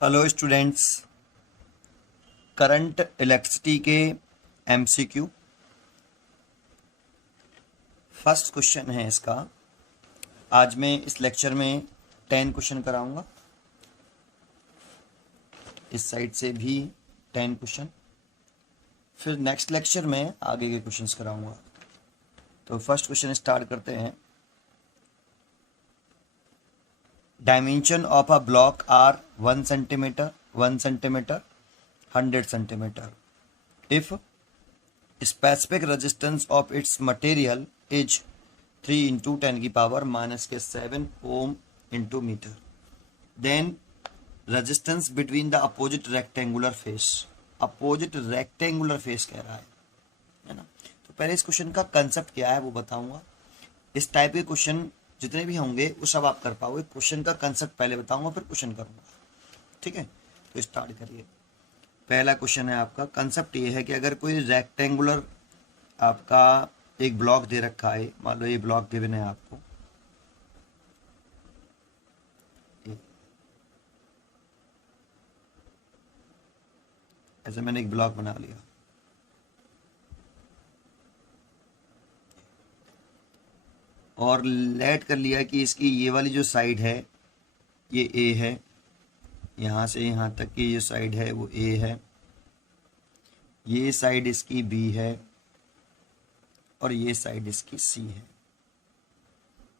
Hello students. Current electricity के MCQ first question है इसका। आज मैं इस लेक्चर में 10 क्वेश्चन कराऊंगा, इस साइड से भी 10 क्वेश्चन, फिर नेक्स्ट लेक्चर में आगे के क्वेश्चंस कराऊंगा। तो फर्स्ट क्वेश्चन स्टार्ट करते हैं। Dimension of a block are 1 centimetre 1 centimetre 100 centimetre if specific resistance of its material is 3 into 10 की पावर माइनस के 7 ohm into metre, then resistance between the opposite rectangular face, opposite rectangular face कह रहा है ना। तो पहले इस question का कंसेप्ट क्या है वो बताऊंगा। इस टाइप के क्वेश्चन जितने भी होंगे वो सब आप कर पाओगे। क्वेश्चन का कंसेप्ट पहले बताऊंगा फिर क्वेश्चन करूंगा, ठीक है। तो स्टार्ट करिए। पहला क्वेश्चन है आपका, कंसेप्ट ये है कि अगर कोई रेक्टेंगुलर आपका एक ब्लॉक दे रखा है, मान लो ये ब्लॉक गिवन है आपको, ऐसे मैंने एक ब्लॉक बना लिया, और लेट कर लिया कि इसकी ये वाली जो साइड है ये ए है, यहाँ से यहाँ तक की ये साइड है वो ए है, ये साइड इसकी बी है और ये साइड इसकी सी है।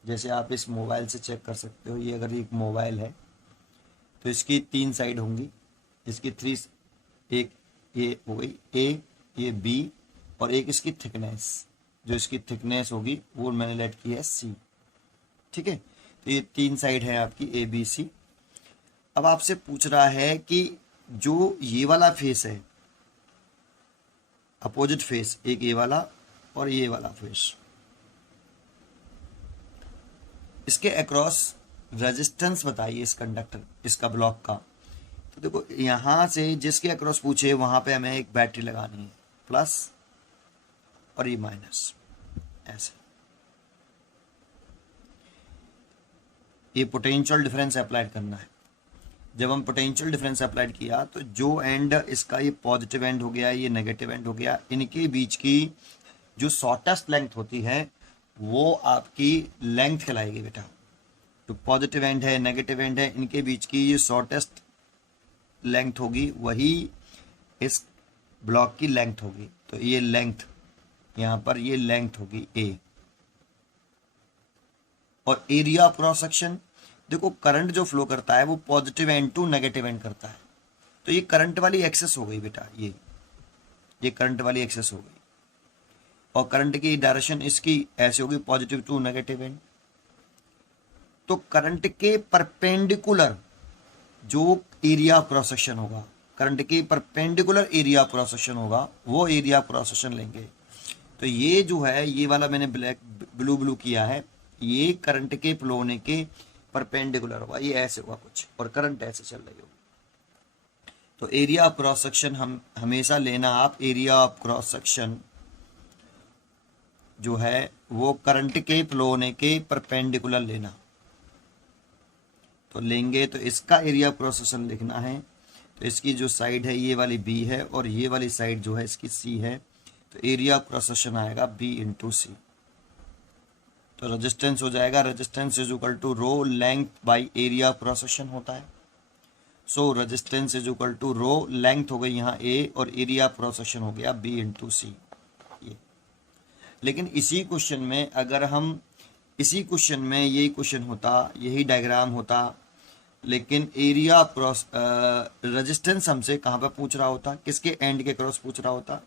जैसे आप इस मोबाइल से चेक कर सकते हो, ये अगर एक मोबाइल है तो इसकी 3 साइड होंगी, इसकी 3, एक ये हो गई ए, ये बी, और एक इसकी थिकनेस, जो इसकी थिकनेस होगी वो मैंने लेट की है सी, ठीक है। तो ये 3 साइड है आपकी ए बी सी। अब आपसे पूछ रहा है कि जो ये वाला फेस है, अपोजिट फेस, एक ये वाला और ये वाला फेस, इसके अक्रॉस रेजिस्टेंस बताइए इस कंडक्टर, इसका ब्लॉक का। तो देखो यहां से जिसके अक्रॉस पूछे वहां पे हमें एक बैटरी लगानी है, प्लस और ये माइनस, ऐसे। ये पोटेंशियल डिफरेंस अप्लाइड करना है। जब हम पोटेंशियल डिफरेंस अप्लाइड किया तो जो एंड इसका ये पॉजिटिव एंड हो गया, ये नेगेटिव एंड हो गया, इनके बीच की जो शॉर्टेस्ट लेंथ होती है वो आपकी लेंथ कहलाएगी बेटा। तो पॉजिटिव एंड है, नेगेटिव एंड है, इनके बीच की ये शॉर्टेस्ट लेंथ होगी, वही इस ब्लॉक की लेंथ होगी। तो ये लेंथ, यहां पर ये लेंथ होगी ए। और एरिया ऑफ क्रॉस सेक्शन, देखो करंट जो फ्लो करता है वो positive end to negative end करता है, तो ये करंट वाली एक्सेस हो गई बेटा, ये करंट वाली एक्सेस हो गई। और करंट की डायरेक्शन इसकी ऐसे होगी, पॉजिटिव टू नेगेटिव एंड। तो करंट के परपेंडिकुलर जो एरिया ऑफ क्रॉस सेक्शन होगा, करंट के perpendicular area of cross section होगा, वो एरिया ऑफ क्रॉस सेक्शन लेंगे। तो ये जो है, ये वाला मैंने ब्लू किया है, ये करंट के फ्लो होने के परपेंडिकुलर होगा, ये ऐसे होगा कुछ, और करंट ऐसे चल रही होगी। तो एरिया ऑफ क्रॉस सेक्शन हम हमेशा लेना, आप एरिया ऑफ क्रॉस सेक्शन जो है वो करंट के फ्लो होने के परपेंडिकुलर लेना। तो लेंगे तो इसका एरिया ऑफ क्रॉस सेक्शन लिखना है। तो इसकी जो साइड है ये वाली बी है और ये वाली साइड जो है इसकी सी है, तो एरिया ऑफ क्रॉस सेक्शन आएगा बी इंटू सी। तो रेजिस्टेंस हो जाएगा, resistance is equal to rho length by area of cross section होता है। So resistance is equal to rho length हो गई यहाँ ए, और एरिया ऑफ क्रॉस सेक्शन हो गया बी इंटू सी। ये लेकिन इसी क्वेश्चन में, अगर हम इसी क्वेश्चन में यही क्वेश्चन होता, यही डायग्राम होता, लेकिन एरिया ऑफ क्रॉस रेजिस्टेंस हमसे कहाँ पर पूछ रहा होता, किसके एंड के क्रॉस पूछ रहा होता,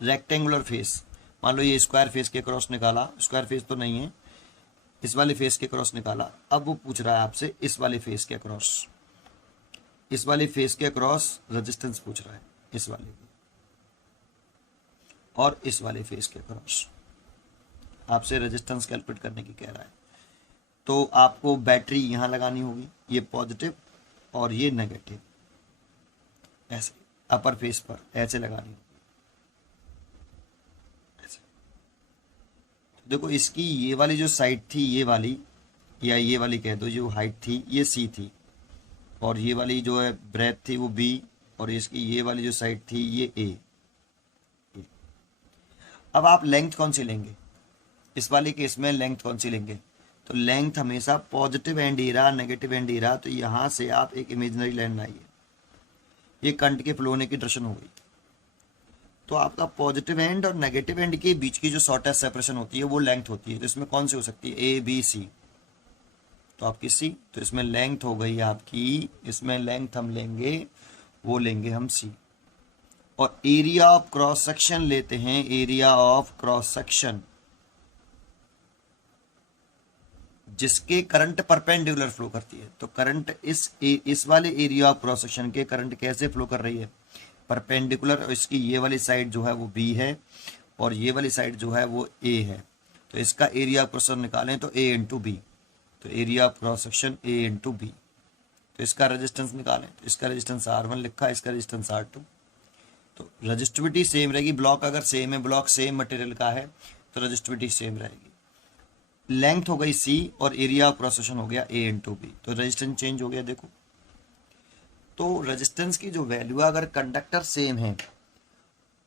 रेक्टेंगुलर फेस। मान लो ये स्क्वायर फेस के क्रॉस निकाला, स्क्वायर फेस तो नहीं है, इस वाले फेस के क्रॉस निकाला। अब वो पूछ रहा है आपसे इस वाले फेस के क्रॉस, इस वाले फेस के क्रॉस रेजिस्टेंस पूछ रहा है, इस वाले और इस वाले फेस के क्रॉस आपसे रेजिस्टेंस कैलकुलेट करने की कह रहा है। तो आपको बैटरी यहां लगानी होगी, ये पॉजिटिव और ये नेगेटिव, ऐसे अपर फेस पर ऐसे लगानी होगी, ऐसे। देखो इसकी ये वाली जो साइड थी, ये वाली, या ये वाली कह दो, जो हाइट थी ये सी थी, और ये वाली जो है ब्रेथ थी वो बी, और इसकी ये वाली जो साइड थी ये ए। अब आप लेंथ कौन सी लेंगे इस वाले केस में, लेंथ कौन सी लेंगे? तो लेंथ हमेशा पॉजिटिव एंड ए रहा, नेगेटिव एंड ए रहा, तो यहाँ से आप एक इमेजिनरी लाइन लाइए, ये कंट के फ्लो होने की डायरेक्शन हो गई। तो आपका पॉजिटिव एंड और नेगेटिव एंड के बीच की जो शॉर्टेस्ट सेपरेशन होती है वो लेंथ होती है। तो इसमें कौन सी हो सकती है? A B C. तो आपकी सी, तो इसमें लेंथ हो गई आपकी, इसमें लेंथ हम लेंगे, वो लेंगे हम सी। और एरिया ऑफ क्रॉस सेक्शन लेते हैं, एरिया ऑफ क्रॉस सेक्शन जिसके करंट परपेंडिकुलर फ्लो करती है। तो करंट इस वाले एरिया ऑफ क्रॉस सेक्शन के करंट कैसे फ्लो कर रही है? परपेंडिकुलर, और इसकी ये वाली साइड जो है वो बी है और ये वाली साइड जो है वो ए है। तो इसका एरिया ऑफ क्रॉस सेक्शन निकालें तो ए इंटू बी, तो area of cross section A into B. तो इसका रेजिस्टेंस निकालें, तो इसका रेजिस्टेंस R1 लिखा है, इसका रेजिस्टेंस R2। तो रजिस्टिविटी सेम रहेगी, ब्लॉक अगर सेम है, ब्लॉक सेम मटेरियल का है तो रजिस्टिविटी सेम रहेगी। लेंथ हो गई सी और एरिया ऑफ क्रॉस सेक्शन हो गया ए इंटू बी, तो रेजिस्टेंस चेंज हो गया। देखो तो रेजिस्टेंस की जो वैल्यू है, अगर कंडक्टर सेम है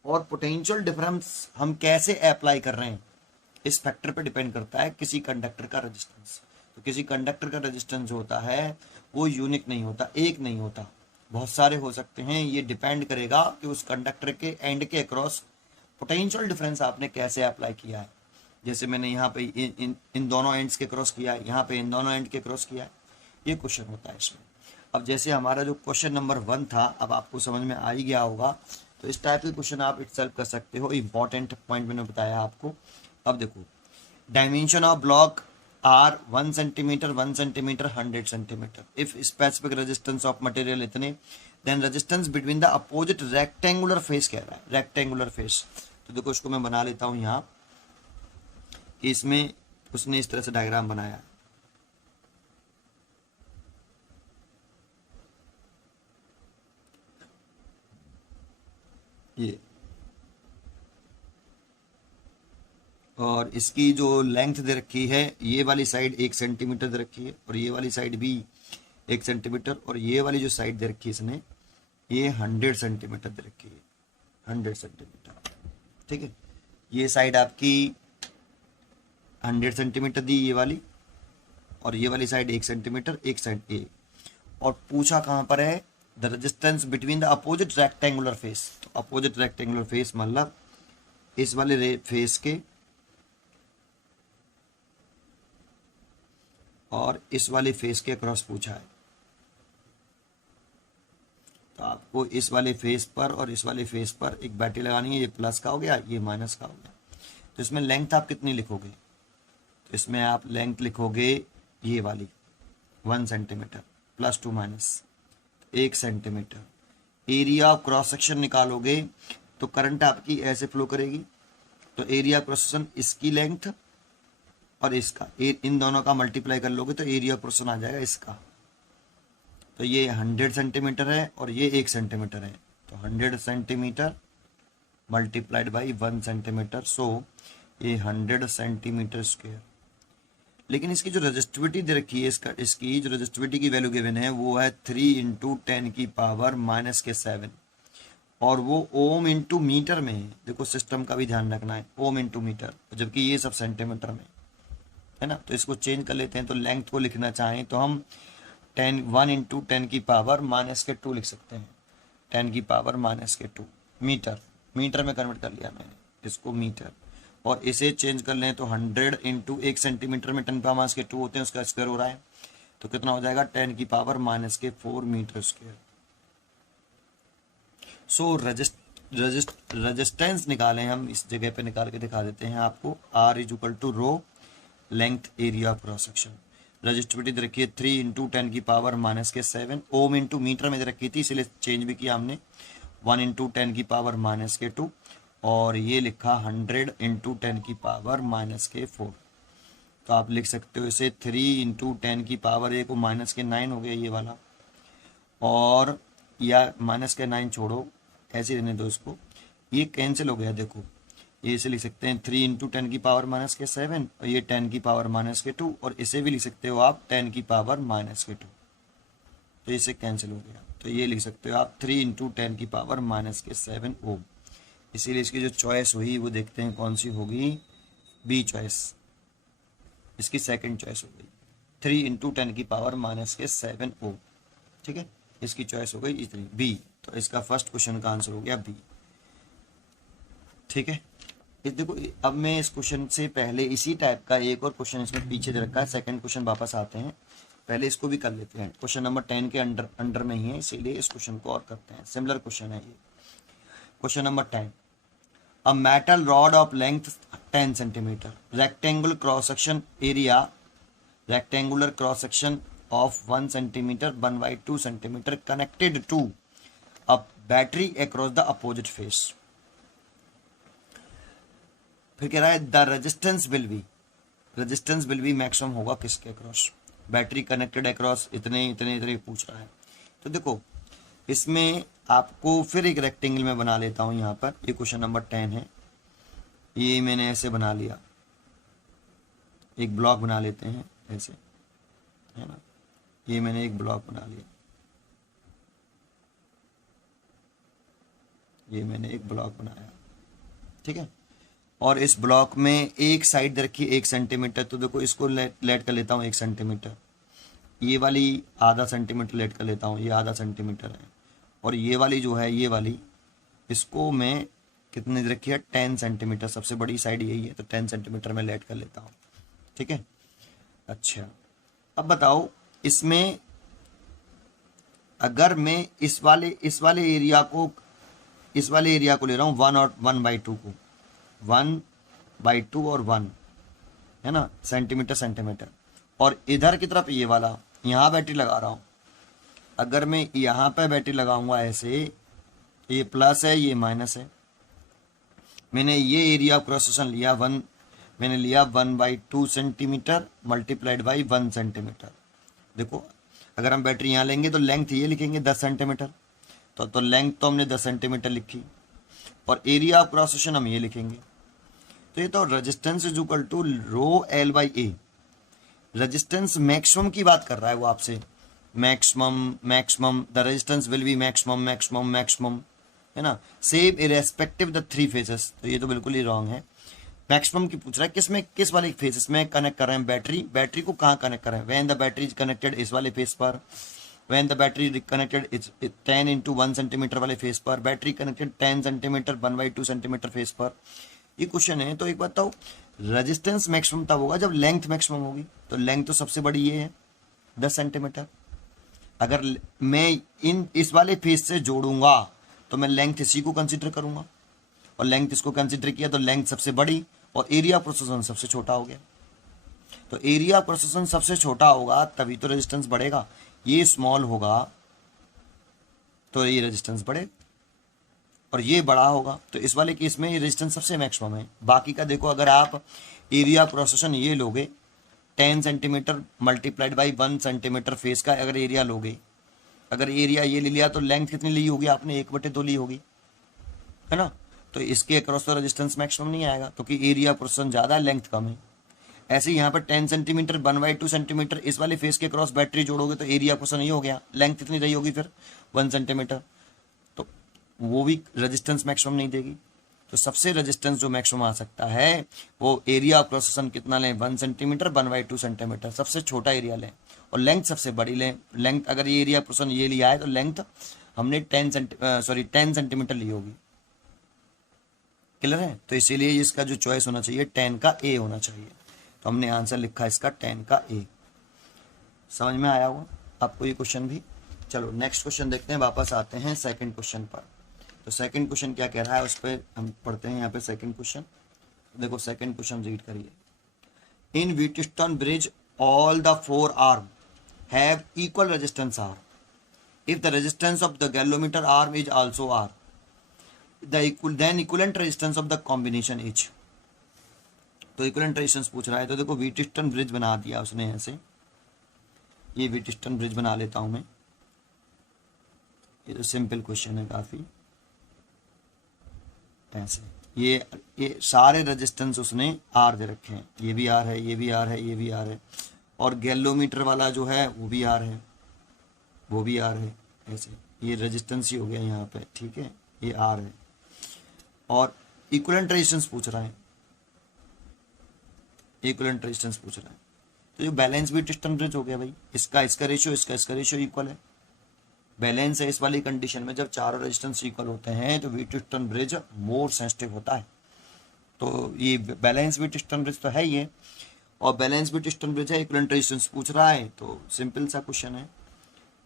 और पोटेंशियल डिफरेंस हम कैसे अप्लाई कर रहे हैं इस फैक्टर पे डिपेंड करता है किसी कंडक्टर का रेजिस्टेंस। तो किसी कंडक्टर का रेजिस्टेंस जो होता है वो यूनिक नहीं होता, एक नहीं होता, बहुत सारे हो सकते हैं। ये डिपेंड करेगा कि उस कंडक्टर के एंड के अक्रॉस पोटेंशियल डिफरेंस आपने कैसे अप्लाई किया है। जैसे मैंने यहाँ पे इन दोनों एंड्स के क्रॉस किया है, यहाँ पे इन दोनों एंड के क्रॉस किया है, ये क्वेश्चन होता है इसमें। अब जैसे हमारा जो क्वेश्चन नंबर 1 था, अब आपको समझ में आ ही गया होगा, तो इस टाइप के क्वेश्चन आप इटसेल्फ कर सकते हो। इंपॉर्टेंट पॉइंट मैंने बताया आपको। अब देखो, dimension of block are 1 centimetre 1 centimetre 100 centimetre. If specific resistance of material इतने, then resistance between the opposite rectangular face कह रहा है, रेक्टेंगुलर फेस। तो देखो इसको मैं बना लेता हूँ यहाँ कि इसमें उसने इस तरह से डायग्राम बनाया, ये, और इसकी जो लेंथ दे रखी है, ये वाली साइड 1 सेंटीमीटर दे रखी है और ये वाली साइड भी 1 सेंटीमीटर, और ये वाली जो साइड दे रखी है इसने, ये 100 सेंटीमीटर दे रखी है, 100 सेंटीमीटर। ठीक है, ये साइड आपकी 100 सेंटीमीटर दी ये वाली, और ये वाली साइड 1 सेंटीमीटर, एक साइड ए। और पूछा कहाँ पर है? The resistance between the opposite rectangular face. तो अपोजिट रेक्टेंगुलर फेस मतलब इस वाले फेस के और इस वाले फेस के अक्रॉस पूछा है। तो आपको इस वाले फेस पर और इस वाले फेस पर एक बैटरी लगानी है, ये प्लस का हो गया, ये माइनस का हो गया। तो इसमें लेंथ आप कितनी लिखोगे? तो इसमें आप लेंथ लिखोगे ये वाली 1 centimetre plus two minus 1 centimetre. Area of cross section निकालोगे तो करंट आपकी ऐसे फ्लो करेगी, तो एरिया क्रॉस सेक्शन इसकी लेंथ और इसका, इन दोनों का मल्टीप्लाई कर लोगे तो एरिया क्रॉस सेक्शन आ जाएगा इसका। तो ये 100 सेंटीमीटर है और ये 1 सेंटीमीटर है, तो 100 सेंटीमीटर मल्टीप्लाइड बाई 1 सेंटीमीटर, सो ये 100 सेंटीमीटर स्क्वायर। लेकिन इसकी जो रजिस्टिविटी दे रखी है, इसकी जो रजिस्टिविटी की वैल्यू गिवन है वो है 3 × 10 की पावर -7, और वो ओम इंटू मीटर में है। देखो सिस्टम का भी ध्यान रखना है, ओम इंटू मीटर, जबकि ये सब सेंटीमीटर में है ना। तो इसको चेंज कर लेते हैं, तो लेंथ को लिखना चाहें तो हम 1 × 10 की पावर -2 लिख सकते हैं, 10 की पावर -2 मीटर, मीटर में कन्वर्ट कर लिया मैंने इसको मीटर। और इसे चेंज कर लें तो 100 × 1 सेंटीमीटर में 10 पावर -2 होते हैं, उसका स्क्वायर हो रहा है, तो कितना हो जाएगा 10 की power -4 metre square. So resistance निकालें हम, इस जगह पे निकाल के दिखा देते हैं आपको। R = rho length area of cross section. Resistivity दे रखी है 3 × 10 की पावर -7, ओम इंटू मीटर में दे रखी थी इसलिए चेंज भी किया हमने, 1 × 10 की पावर -2, और ये लिखा 100 × 10 की पावर -4। तो आप लिख सकते हो इसे 3 × 10 की पावर, ये को -9 हो गया ये वाला, और या -9 छोड़ो, ऐसे रहने दो इसको, ये कैंसिल हो गया। देखो ये इसे लिख सकते हैं 3 × 10 की पावर -7, और ये 10 की पावर -2, और इसे भी लिख सकते हो आप 10 की पावर -2। तो इसे कैंसिल हो गया। तो ये लिख सकते हो आप 3 × 10⁻⁷ ओम। इसीलिए इसकी जो चॉइस हुई वो देखते हैं कौन सी होगी, बी चॉइस, इसकी सेकंड चॉइस हो गई 3 × 10⁻⁷ ओम। ठीक है, इसकी चॉइस हो गई इतनी बी। तो इसका फर्स्ट क्वेश्चन का आंसर हो गया बी। ठीक है, इस देखो अब मैं इस क्वेश्चन से पहले इसी टाइप का एक और क्वेश्चन इसमें पीछे दे रखा है, सेकंड क्वेश्चन वापस आते हैं, पहले इसको भी कर लेते हैं। क्वेश्चन नंबर 10 के अंडर में ही है, इसीलिए इस क्वेश्चन को और करते हैं। सिमिलर क्वेश्चन है ये। Question number 10, a metal rod of length 10 centimetre, rectangular cross section of 1 centimeter 1/2 centimeter connected to a battery across the opposite face। फिर कह रहा है the resistance will be maximum होगा किसके अक्रॉस, बैटरी कनेक्टेड अक्रॉस इतने पूछ रहा है। तो देखो इसमें आपको फिर एक रेक्टेंगल में बना लेता हूं। यहाँ पर ये क्वेश्चन नंबर 10 है, ये मैंने ऐसे बना लिया, एक ब्लॉक बना लेते हैं ऐसे, है ना, ये मैंने एक ब्लॉक बना लिया, ये मैंने एक ब्लॉक बनाया। ठीक है, और इस ब्लॉक में एक साइड रखी 1 सेंटीमीटर, तो देखो इसको लेट कर लेता हूँ 1 सेंटीमीटर, ये वाली आधा सेंटीमीटर लेट कर लेता हूँ, ये आधा सेंटीमीटर है, और ये वाली जो है ये वाली, इसको मैं कितने रखी है 10 सेंटीमीटर, सबसे बड़ी साइड यही है, तो 10 सेंटीमीटर में लेट कर लेता हूँ। ठीक है, अच्छा अब बताओ इसमें अगर मैं इस वाले एरिया को ले रहा हूँ 1 और 1/2 को, 1/2 और 1 है ना, सेंटीमीटर, और इधर की तरफ ये वाला यहाँ बैटरी लगा रहा हूँ। अगर मैं यहाँ पे बैटरी लगाऊंगा ऐसे, ये प्लस है ये माइनस है, मैंने ये एरिया क्रॉस सेक्शन लिया 1/2 सेंटीमीटर मल्टीप्लाइड बाई 1 सेंटीमीटर। देखो अगर हम बैटरी यहाँ लेंगे तो लेंथ ये लिखेंगे 10 सेंटीमीटर, तो लेंथ तो हमने 10 सेंटीमीटर लिखी, और एरिया ऑफ क्रॉस सेक्शन हम ये लिखेंगे। तो ये तो resistance is equal to ρl/a, resistance maximum की बात कर रहा है वो आपसे, maximum the resistance will be maximum, है ना, सेम इरेस्पेक्टिव द 3 फेसेस। तो ये तो बिल्कुल ही रॉन्ग है, मैक्सिमम की पूछ रहा है, किस वाले फेसेस में कनेक्ट कर रहे हैं बैटरी को कहाँ कनेक्ट कर रहे हैं। When the battery is connected इस वाले फेस पर, when the battery is connected 10 × 1 centimetre वाले फेस पर, battery connected 10 centimetre 1/2 centimetre face पर। ये क्वेश्चन है। तो एक बात बताओ, रेजिस्टेंस मैक्सिमम तब होगा जब लेंथ मैक्सिमम होगी, तो लेंथ तो सबसे बड़ी ये है 10 सेंटीमीटर। अगर मैं इस वाले फेस से जोड़ूंगा तो मैं लेंथ इसी को कंसिडर करूंगा, और लेंथ इसको कंसिडर किया तो लेंथ सबसे बड़ी और एरिया प्रोसेसन सबसे छोटा हो गया। तो एरिया प्रोसेसन सबसे छोटा होगा तभी तो रेजिस्टेंस बढ़ेगा, ये स्मॉल होगा तो ये रेजिस्टेंस बढ़ेगा, और ये बड़ा होगा तो इस वाले केस में ये रेजिस्टेंस सबसे मैक्सिमम है। बाकी का देखो, अगर आप एरिया प्रोसेसन ये लोगे 10 centimetre multiplied by 1 centimetre face का अगर एरिया लोगे, अगर एरिया ये ले लिया तो लेंथ कितनी ली होगी आपने, 1/2 ली होगी, है ना। तो इसके अक्रॉस तो रेजिस्टेंस मैक्सिमम नहीं आएगा क्योंकि एरिया प्रोसेसन ज़्यादा है, लेंथ कम है। ऐसे ही यहाँ पर 10 सेंटीमीटर 1/2 सेंटीमीटर इस वाले फेस के क्रॉस बैटरी जोड़ोगे तो एरिया प्रोसेसन ये हो गया, लेंथ कितनी रही होगी फिर 1 सेंटीमीटर, तो वो भी रेजिस्टेंस मैक्सिमम नहीं देगी। तो सबसे रेजिस्टेंस जो मैक्सिमम आ सकता है वो एरिया प्रोसेसन कितना लें, 1 सेंटीमीटर 1/2 सेंटीमीटर, सबसे छोटा एरिया लें, और लेंथ सबसे बड़ी लें। लेंथ अगर ये एरिया प्रोसेसन ये लिया है तो लेंथ हमने 10 सेंटीमीटर ली होगी। क्लियर है। तो इसीलिए इसका जो चॉइस होना चाहिए 10 का ए होना चाहिए। तो हमने आंसर लिखा इसका 10 का ए। समझ में आया हुआ आपको ये क्वेश्चन भी। चलो नेक्स्ट क्वेश्चन देखते हैं, वापस आते हैं सेकंड क्वेश्चन पर। तो सेकंड क्वेश्चन क्या कह रहा है उस पर हम पढ़ते हैं। यहाँ पे सेकंड क्वेश्चन देखो, सेकंड क्वेश्चन रीड करिए। In Wheatstone bridge all the 4 arm have equal resistance R if the resistance of the galvanometer arm is also R, then equivalent resistance of the combination H। तो equivalent resistance पूछ रहा है। तो देखो Wheatstone bridge बना दिया उसने ऐसे, ये व्हीटस्टोन ब्रिज बना लेता हूं मैं, ये तो सिंपल क्वेश्चन है काफी। ऐसे ये सारे रेजिस्टेंस उसने आर दे रखे हैं, ये भी आर है, ये भी आर है, ये भी आर है, और गैलोमीटर वाला जो है वो भी आर है। वो भी आर है ऐसे, ये रेजिस्टेंस ही हो गया यहाँ पे, ठीक है, ये आर है। और इक्विवेलेंट रेजिस्टेंस पूछ रहा है, इक्विवेलेंट रेजिस्टेंस पूछ रहा है, तो जो बैलेंस भी डिस्टेंस ब्रिज हो गया भाई, इसका रेशियो इसका रेशियो इक्वल है, बैलेंस है। इस वाली कंडीशन में जब चारों रेजिस्टेंस इक्वल होते हैं तो व्हीटस्टोन ब्रिज मोर सेंसिटिव होता है। तो ये बैलेंस व्हीटस्टोन ब्रिज तो है ही है, और बैलेंस व्हीटस्टोन ब्रिज है, इक्विवेलेंट रेजिस्टेंस पूछ रहा है, तो सिंपल सा क्वेश्चन है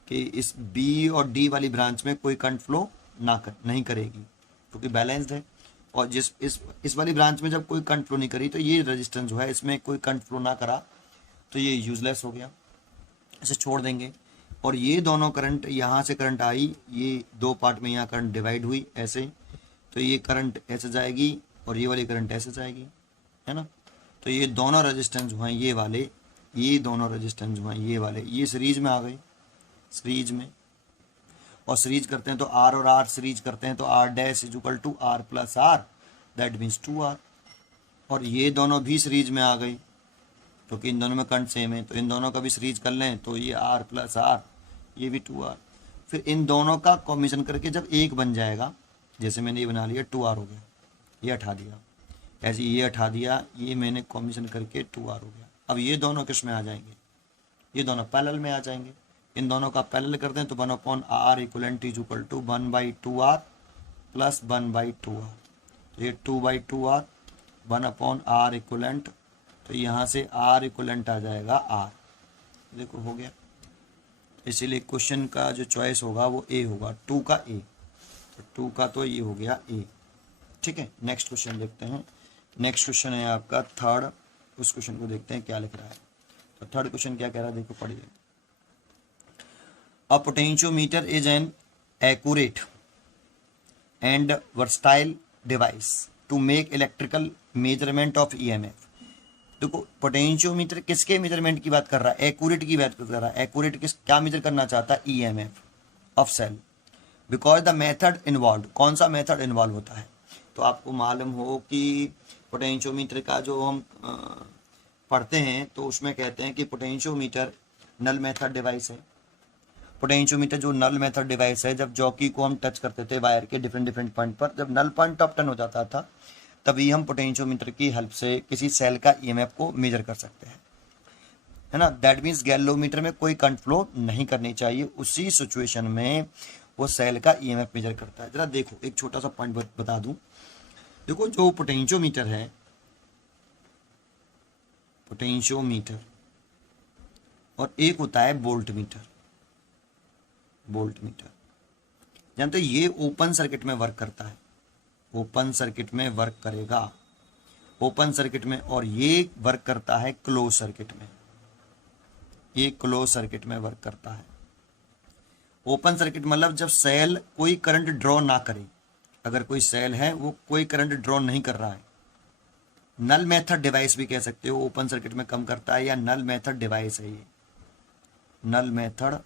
कि इस बी और डी वाली ब्रांच में कोई करंट फ्लो नहीं करेगी क्योंकि बैलेंस्ड है, और जिस इस वाली ब्रांच में जब कोई करंट फ्लो नहीं करी तो ये रेजिस्टेंस जो है इसमें कोई करंट फ्लो ना करा तो ये यूजलेस हो गया, इसे छोड़ देंगे। और ये दोनों करंट, यहाँ से करंट आई, ये दो पार्ट में यहाँ करंट डिवाइड हुई ऐसे, तो ये करंट ऐसे जाएगी और ये वाली करंट ऐसे जाएगी, है ना। तो ये दोनों रेजिस्टेंस जो हैं ये वाले, ये दोनों रेजिस्टेंस जो हैं ये वाले, ये सीरीज में आ गए, सीरीज में, और सीरीज करते हैं तो आर और आर सीरीज करते हैं तो R dash is equal to R plus R, that means 2R। और ये दोनों भी सीरीज में आ गई क्योंकि इन दोनों में करंट सेम है, तो इन दोनों का भी सीरीज कर लें तो ये आर प्लस आर, ये भी 2R। फिर इन दोनों का कॉम्बिनेशन करके जब एक बन जाएगा, जैसे मैंने ये बना लिया 2R हो गया, ये हटा दिया, ऐसे ये हटा दिया, ये मैंने कॉम्बिनेशन करके 2R हो गया। अब ये दोनों किस में आ जाएंगे, ये दोनों पैरेलल में आ जाएंगे, इन दोनों का पैरेलल करते हैं तो 1/r equivalent is equal to 1/2R plus 1/2R, तो ये 2/2R 1/r इक्वलेंट, तो यहाँ से R इक्वलेंट आ जाएगा R, देखो हो गया। इसीलिए क्वेश्चन का जो चॉइस होगा वो ए होगा, 2 का ए, तो 2 का तो ये हो गया ए, ठीक है। नेक्स्ट क्वेश्चन देखते हैं, नेक्स्ट क्वेश्चन है आपका थर्ड, उस क्वेश्चन को देखते हैं क्या लिख रहा है। तो थर्ड क्वेश्चन क्या कह रहा है, देखो पढ़िए। A potentiometer is an accurate and versatile device to make electrical measurement of EMF. देखो पोटेंशियोमीटर किसके मेजरमेंट की बात कर रहा है, एक्यूरेट की बात कर रहा है। एक्यूरेट क्या मेजर करना चाहता है, EMF of cell, because the method involve, कौन सा मेथड इन्वॉल्व होता है। तो आपको मालूम हो कि पोटेंशियोमीटर का जो हम पढ़ते हैं तो उसमें कहते हैं कि पोटेंशियोमीटर नल मेथड डिवाइस है। पोटेंशियोमीटर जो नल मेथड डिवाइस है, जब जॉकी को हम टच करते थे वायर के डिफरेंट पॉइंट पर, जब नल पॉइंट ऑफ टर्न हो जाता था तभी हम पोटेंशियोमीटर की हेल्प से किसी सेल का ईएमएफ को मेजर कर सकते हैं, है ना। दैट मीन्स गैल्वोमीटर में कोई करंट फ्लो नहीं करनी चाहिए, उसी सिचुएशन में वो सेल का ईएमएफ मेजर करता है। जरा देखो एक छोटा सा पॉइंट बता दूं, देखो जो पोटेंशियोमीटर है, पोटेंशियोमीटर, और एक होता है वोल्ट मीटर, वोल्ट मीटर जानते हो, ये ओपन सर्किट में वर्क करता है, ओपन सर्किट में वर्क करेगा, ओपन सर्किट में, और ये वर्क करता है क्लोज सर्किट में, ये क्लोज सर्किट में वर्क करता है। ओपन सर्किट मतलब जब सेल कोई करंट ड्रॉ ना करे, अगर कोई सेल है वो कोई करंट ड्रॉ नहीं कर रहा है, नल मेथड डिवाइस भी कह सकते हो, ओपन सर्किट में कम करता है, या नल मेथड डिवाइस है ये, नल मेथड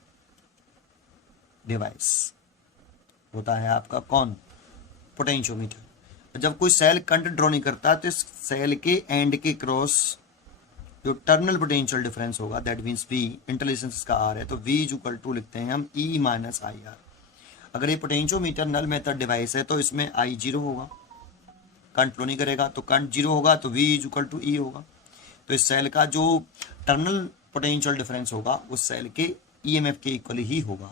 डिवाइस होता है आपका कौन, पोटेंशियोमीटर। जब कोई सेल करंट ड्रॉ नहीं करता तो इस सेल के एंड के क्रॉस जो टर्मिनल पोटेंशियल डिफरेंस होगा, दैट मीन्स V, इंटेलिजेंस का R है, तो V इक्वल टू लिखते हैं हम E माइनस IR। अगर ये पोटेंशियोमीटर नल मेथड डिवाइस है तो इसमें I 0 होगा, करंट फ्लो नहीं करेगा, तो करंट 0 होगा तो V इक्वल टू E होगा। तो इस सेल का जो टर्मिनल पोटेंशियल डिफरेंस होगा उस सेल के EMF के इक्वल ही होगा।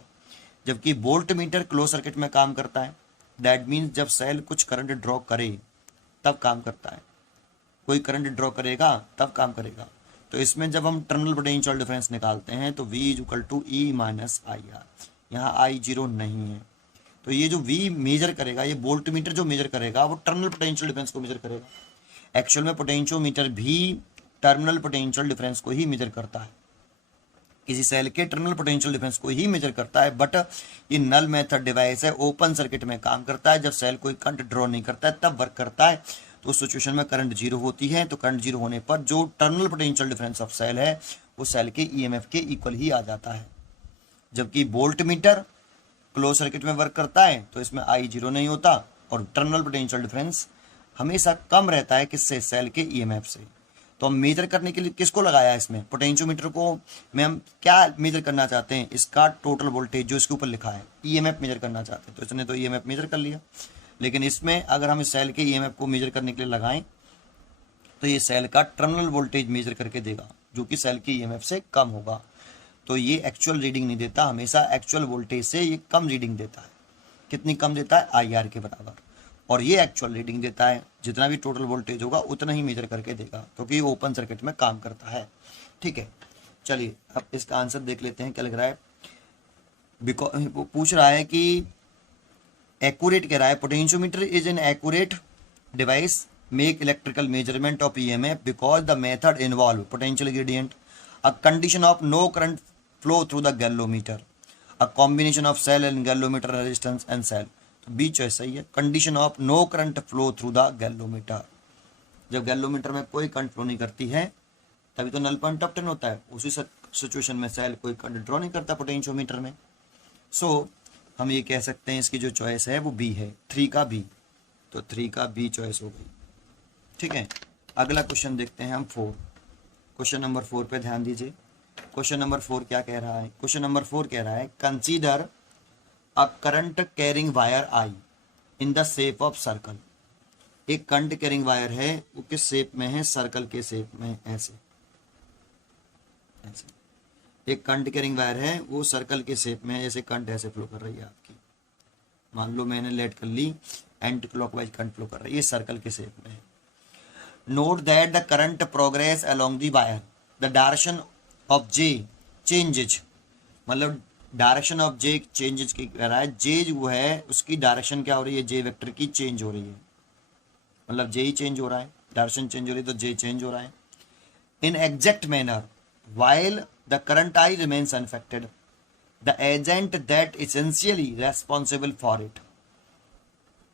जबकि वोल्ट मीटर क्लोज सर्किट में काम करता है, दैट मीन्स जब सेल कुछ करंट ड्रॉ करे तब काम करता है, कोई करंट ड्रॉ करेगा तब काम करेगा। तो इसमें जब हम टर्मिनल पोटेंशियल डिफरेंस निकालते हैं तो V equal to E minus IR, यहाँ I 0 नहीं है, तो ये जो V मेजर करेगा, ये वोल्ट मीटर जो मेजर करेगा वो टर्मिनल पोटेंशियल डिफरेंस को मेजर करेगा। एक्चुअल में पोटेंशियोमीटर भी टर्मिनल पोटेंशियल डिफरेंस को ही मेजर करता है, किसी सेल के टर्मिनल पोटेंशियल डिफरेंस को ही मेजर करता है, बट ये नल मेथड डिवाइस है, ओपन सर्किट में काम करता है। जब सेल कोई करंट ड्रॉ नहीं करता है तब वर्क करता है, तो उस सिचुएशन में करंट 0 होती है, तो करंट 0 होने पर जो terminal potential difference of cell है वो सेल के ईएमएफ के इक्वल ही आ जाता है। जबकि वोल्ट मीटर क्लोज सर्किट में वर्क करता है तो इसमें I 0 नहीं होता और टर्मिनल पोटेंशियल डिफरेंस हमेशा कम रहता है, किससे, सेल के ईएमएफ से। तो हम मेजर करने के लिए किसको लगाया इसमें, पोटेंशियोमीटर को में हम क्या मेजर करना चाहते हैं, इसका टोटल वोल्टेज जो इसके ऊपर लिखा है, ईएमएफ मेजर करना चाहते हैं। तो इसने तो ईएमएफ मेजर कर लिया, लेकिन इसमें अगर हम इस सेल के ईएमएफ को मेजर करने के लिए लगाएं तो ये सेल का टर्मिनल वोल्टेज मेजर करके देगा, जो कि सेल की ईएमएफ से कम होगा। तो ये एक्चुअल रीडिंग नहीं देता, हमेशा एक्चुअल वोल्टेज से ये कम रीडिंग देता है। कितनी कम देता है, IR के बराबर। और ये एक्चुअल रीडिंग देता है, जितना भी टोटल वोल्टेज होगा उतना ही मेजर करके देगा, क्योंकि ये ओपन सर्किट में काम करता है। ठीक है, चलिए अब इसका आंसर देख लेते हैं क्या लग रहा है। वो पूछ रहा है कि एक्यूरेट कह रहा है, potentiometer is an accurate device make electrical measurement of EMF because the method involve potential gradient, a condition of no current flow through the galvanometer, a combination of cell and galvanometer resistance and cell. तो B choice सही है, condition of no current flow through the galvanometer. जब galvanometer में कोई current flow नहीं करती है तभी तो नल पॉइंट ऑफ टर्न होता है, उसी सिचुएशन में सेल कोई करंट ड्रॉ नहीं करता पोटेंशियोमीटर में। सो हम ये कह सकते हैं इसकी जो चॉइस है वो बी है, 3 का बी। तो 3 का बी चॉइस हो गई। ठीक है, अगला क्वेश्चन देखते हैं हम 4। क्वेश्चन नंबर 4 पे ध्यान दीजिए। क्वेश्चन नंबर 4 क्या कह रहा है, क्वेश्चन नंबर 4 कह रहा है consider a current carrying wire I in the shape of circle. एक करंट कैरिंग वायर है, वो किस शेप में है, सर्कल के शेप में, ऐसे ऐसे। एक करंट कैरिंग वायर है, वो सर्कल के शेप में, जैसे करंट ऐसे फ्लो कर रही है आपकी, मान लो मैंने लेट कर ली, एंटी क्लॉकवाइज करंट फ्लो कर रही है, ये सर्कल के शेप में है। Note that the current progress along the wire, the direction of J changes, मतलब डायरेक्शन ऑफ जे चेंजेज की कह रहा है। जे जो है उसकी डायरेक्शन क्या हो रही है, जे वेक्टर की चेंज हो रही है, मतलब जे ही चेंज हो रहा है, डायरेक्शन चेंज हो रही है तो जे चेंज हो रहा है। In exact manner while the current I remains unaffected, the agent that essentially responsible for it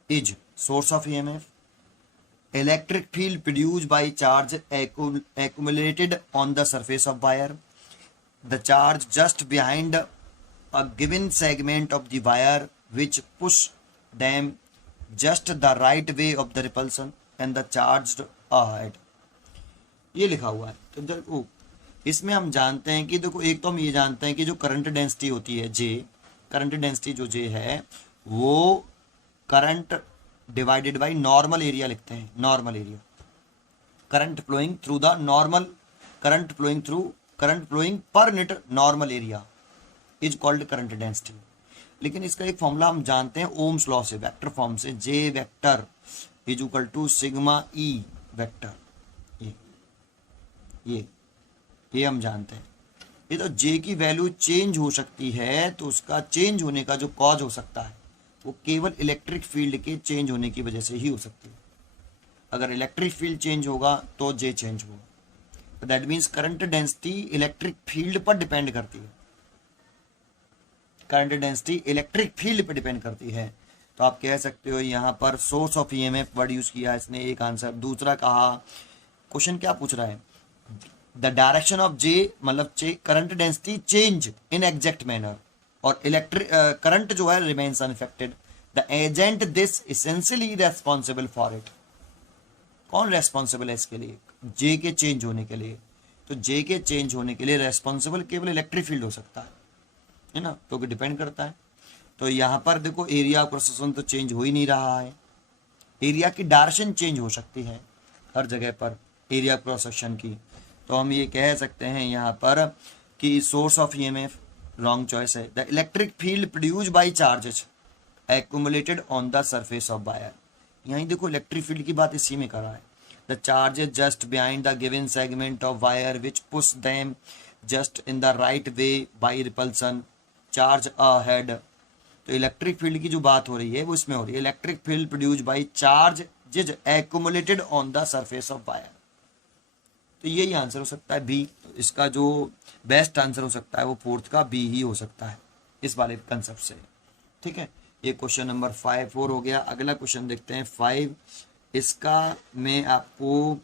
is source of EMF, electric field produced by charge accumulated on the surface of wire, the charge just behind a given segment of the wire which push them just the right way of the repulsion and the charged ahead। ये लिखा हुआ है। तो देखो इसमें हम जानते हैं कि देखो, एक तो हम ये जानते हैं कि जो करंट डेंसिटी होती है जे, करंट डेंसिटी जो जे है वो current divided by normal area लिखते हैं, normal area, current flowing through the normal, current flowing पर unit normal area is called current density. लेकिन इसका एक फॉर्मूला हम जानते हैं ओम्स लॉ से, वेक्टर फॉर्म से, J vector is equal to sigma E vector. ये हम जानते हैं। ये तो जे की वैल्यू चेंज हो सकती है, तो उसका चेंज होने का जो कॉज हो सकता है वो केवल इलेक्ट्रिक फील्ड के चेंज होने की वजह से ही हो सकती है। अगर इलेक्ट्रिक फील्ड चेंज होगा तो जे चेंज होगा। That means current density electric field पर डिपेंड करती है, करंट डेंसिटी इलेक्ट्रिक फील्ड पर डिपेंड करती है। तो आप कह सकते हो यहाँ पर source of EMF word use किया इसने, एक आंसर। दूसरा कहा, क्वेश्चन क्या पूछ रहा है, द डायरेक्शन ऑफ जे मतलब current density change in exact manner, और इलेक्ट्रिक करंट जो है remains unaffected, the agent this essentially responsible for it. कौन रेस्पॉन्सिबल है इसके लिए, जे के चेंज होने के लिए? तो जे के चेंज होने के लिए रेस्पॉन्सिबल केवल इलेक्ट्रिक फील्ड हो सकता है ना, तो डिपेंड करता है। तो यहाँ पर देखो एरिया ऑफ क्रॉस सेक्शन तो चेंज हो ही नहीं रहा है, एरिया की डायरेक्शन चेंज हो सकती है हर जगह पर एरिया क्रॉस सेक्शन की। तो हम ये कह सकते हैं यहाँ पर कि source of EMF wrong choice है। The electric field produced by charges accumulated on the surface of wire. यहीं देखो इलेक्ट्रिक फील्ड की बात इसी में कर रहा है। The charges just behind the given segment of wire which push them just in the right way by repulsion charge ahead. तो इलेक्ट्रिक फील्ड की जो बात हो रही है वो इसमें हो रही है, electric field produced by charges accumulated on the surface of wire. तो यही आंसर हो सकता है बी। तो इसका जो बेस्ट आंसर हो सकता है वो फोर्थ का बी ही हो सकता है इस वाले कंसेप्ट से। ठीक है, ये क्वेश्चन नंबर 4 हो गया। अगला क्वेश्चन देखते हैं 5। इसका मैं आपको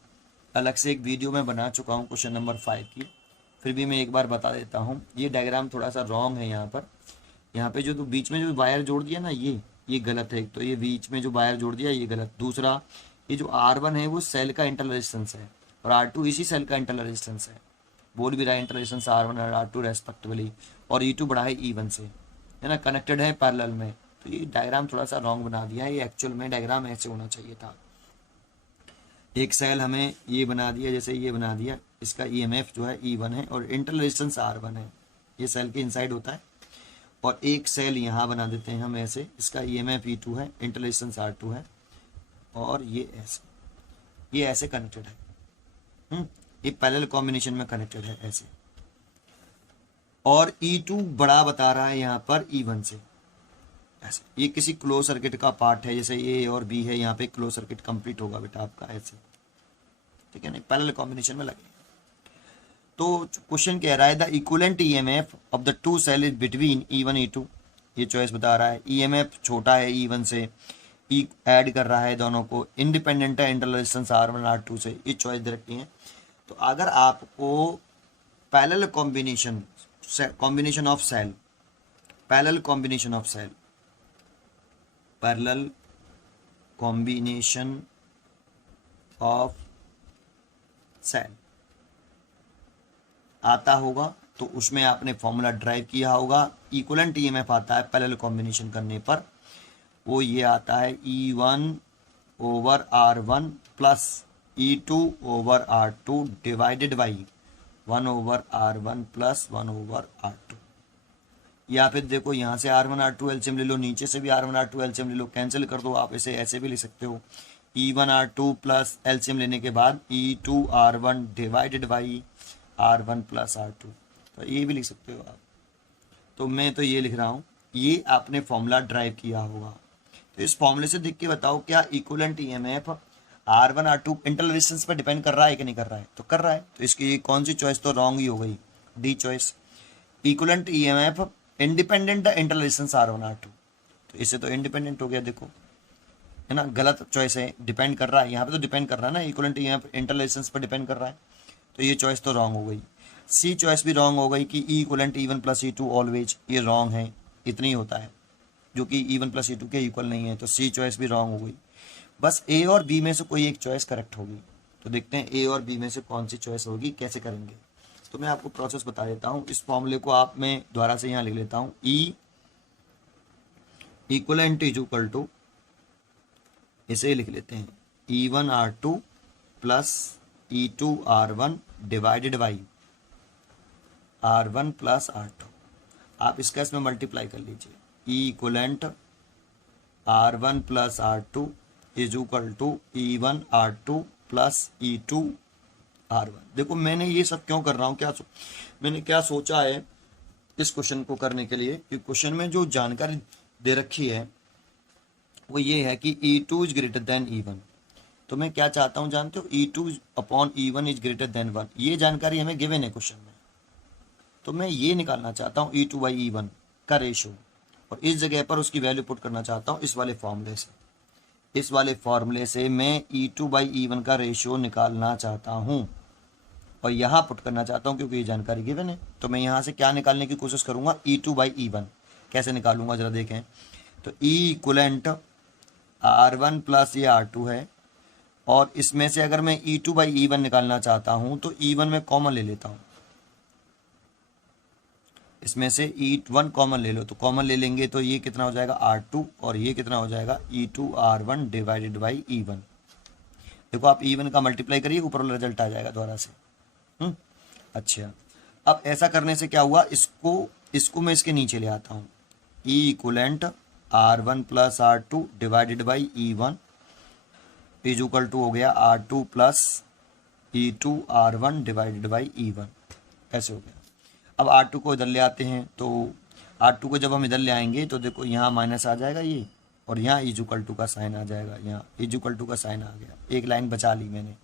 अलग से एक वीडियो में बना चुका हूँ क्वेश्चन नंबर 5 की, फिर भी मैं एक बार बता देता हूँ। ये डायग्राम थोड़ा सा रॉन्ग है यहाँ पे जो तो बीच में जो वायर जोड़ दिया ना ये गलत है। तो ये बीच में जो वायर जोड़ दिया ये गलत। दूसरा, ये जो R1 है वो सेल का इंटर रेजिस्टेंस है और R2 इसी सेल का इंटरनल रेजिस्टेंस है, बोल भी रहा है इंटरनल रेजिस्टेंस R1 और R2 रेस्पेक्टिवली, और E2 बड़ा है E1 से, है ना, कनेक्टेड है पैरेलल में। तो ये डायग्राम थोड़ा सा रॉन्ग बना दिया है, ये एक्चुअल में डायग्राम ऐसे होना चाहिए था। एक सेल हमें ये बना दिया, जैसे ये बना दिया, इसका EMF जो है E1 है और इंटरनल रेजिस्टेंस R1 है, ये सेल के इनसाइड होता है। और एक सेल यहाँ बना देते हैं हम ऐसे, इसका EMF E2 है, इंटरनल रेजिस्टेंस R2 है, और ये ऐसे कनेक्टेड है, ये पैरेलल कॉम्बिनेशन में कनेक्टेड है ऐसे। और E2 बड़ा बता रहा है यहाँ पर E1 से ऐसे। ये किसी क्लोज सर्किट का पार्ट है, जैसे A और B है, यहाँ पे क्लोज सर्किट कंप्लीट होगा बेटा आपका ऐसे, ठीक है ना, पैरेलल कॉम्बिनेशन में लगे। तो क्वेश्चन कह रहा है the equivalent EMF of the two cell is between E1 E2, ये चॉइस बता रहा है। EMF छोटा है E1 से, ऐड कर रहा है दोनों को, इंडिपेंडेंट है इंटरनल रेजिस्टेंस R1 R2 से, ये चॉइस दे रखी है। तो अगर आपको parallel combination of cell, parallel combination of cell, parallel combination of cell आता होगा तो उसमें आपने फॉर्मूला ड्राइव किया होगा। इक्विवेलेंट EMF आता है पैरेलल कॉम्बिनेशन करने पर, वो ये आता है E1 over R1 plus E2 over R2 divided by 1 over R1 plus 1 over R2। या फिर देखो यहाँ से R1 R2 एलसीएम ले लो, नीचे से भी R1 R2 एलसीएम ले लो, कैंसिल कर दो, आप इसे ऐसे भी ले सकते हो, E1 R2 प्लस एलसीएम लेने के बाद E2 R1 divided by R1 plus R2, तो ये भी लिख सकते हो आप। तो मैं तो ये लिख रहा हूँ, ये आपने फॉर्मूला ड्राइव किया होगा। तो इस फॉर्मूले से देख के बताओ क्या equivalent EMF R1 R2 internal resistance पर डिपेंड कर रहा है कि नहीं कर रहा है? तो कर रहा है, तो इसकी कौन सी चॉइस तो रॉन्ग ही हो गई, D choice. Equivalent EMF independent internal resistance R1 R2, तो इससे तो इंडिपेंडेंट हो गया, देखो है ना, गलत चॉइस है, डिपेंड कर रहा है, यहाँ पे तो डिपेंड कर रहा है ना, इक्विवेलेंट EMF इंटरनल रेजिस्टेंस पर डिपेंड कर रहा है, तो ये चॉइस तो रॉन्ग हो गई। सी चॉइस भी रॉन्ग हो गई कि E equivalent E1 plus E2 always, ये रॉन्ग है, इतनी होता है, जो कि E1 प्लस E2 के इक्वल नहीं है, तो सी चॉइस भी रॉन्ग हो गई। बस ए और बी में से कोई एक चॉइस करेक्ट होगी। तो देखते हैं ए और बी में से कौन सी चॉइस होगी, कैसे करेंगे। तो मैं आपको प्रोसेस बता देता हूँ, इस फॉर्मूले को आप मैं दोबारा से यहाँ लिख लेता हूँ, E equivalent is equal to, इसे लिख लेते हैं E1 R2 plus E2 R1 divided by R1 plus R2। आप इसका इसमें मल्टीप्लाई कर लीजिए, E equivalent R1 plus R2 is equal to E1 R2 plus E2 R1। देखो मैंने ये सब क्यों कर रहा हूँ, मैंने क्या सोचा है इस क्वेश्चन को करने के लिए, कि क्वेश्चन में जो जानकारी दे रखी है वो ये है कि E2 is greater than E1। तो मैं क्या चाहता हूँ जानते हो, E2 upon E1 is greater than 1, ये जानकारी हमें गिवन है क्वेश्चन में। तो मैं ये निकालना चाहता हूँ E2 बाई E1 का रेशो, और इस जगह पर उसकी वैल्यू पुट करना चाहता हूँ इस वाले फॉर्मूले से। इस वाले फॉर्मूले से मैं E2 बाई E1 का रेशो निकालना चाहता हूँ और यहाँ पुट करना चाहता हूँ, क्योंकि ये जानकारी गिवन है। तो मैं यहाँ से क्या निकालने की कोशिश करूँगा, E2 बाई E1 कैसे निकालूंगा जरा देखें। तो E इक्वलेंट R1 प्लस ये R2 है, और इसमें से अगर मैं E2 बाई E1 निकालना चाहता हूँ तो E1 में कॉमन ले लेता हूँ, इसमें से E1 कॉमन ले लो, तो कॉमन ले लेंगे तो ये कितना हो जाएगा R2, और ये कितना हो जाएगा E2 R1 divided by E1। देखो आप E1 का मल्टीप्लाई करिए, ऊपर वाला रिजल्ट आ जाएगा दोबारा से। अच्छा, अब ऐसा करने से क्या हुआ, इसको मैं इसके नीचे ले आता हूँ, E equivalent R1 plus R2 divided by E1 is equal to हो गया R2 plus E2 R1 divided by E1, ऐसे हो गया। अब R2 को इधर ले आते हैं, तो R2 को जब हम इधर ले आएंगे तो देखो यहाँ माइनस आ जाएगा ये, और यहाँ इज इक्वल टू का साइन आ जाएगा, यहाँ इज इक्वल टू का साइन आ गया, एक लाइन बचा ली मैंने,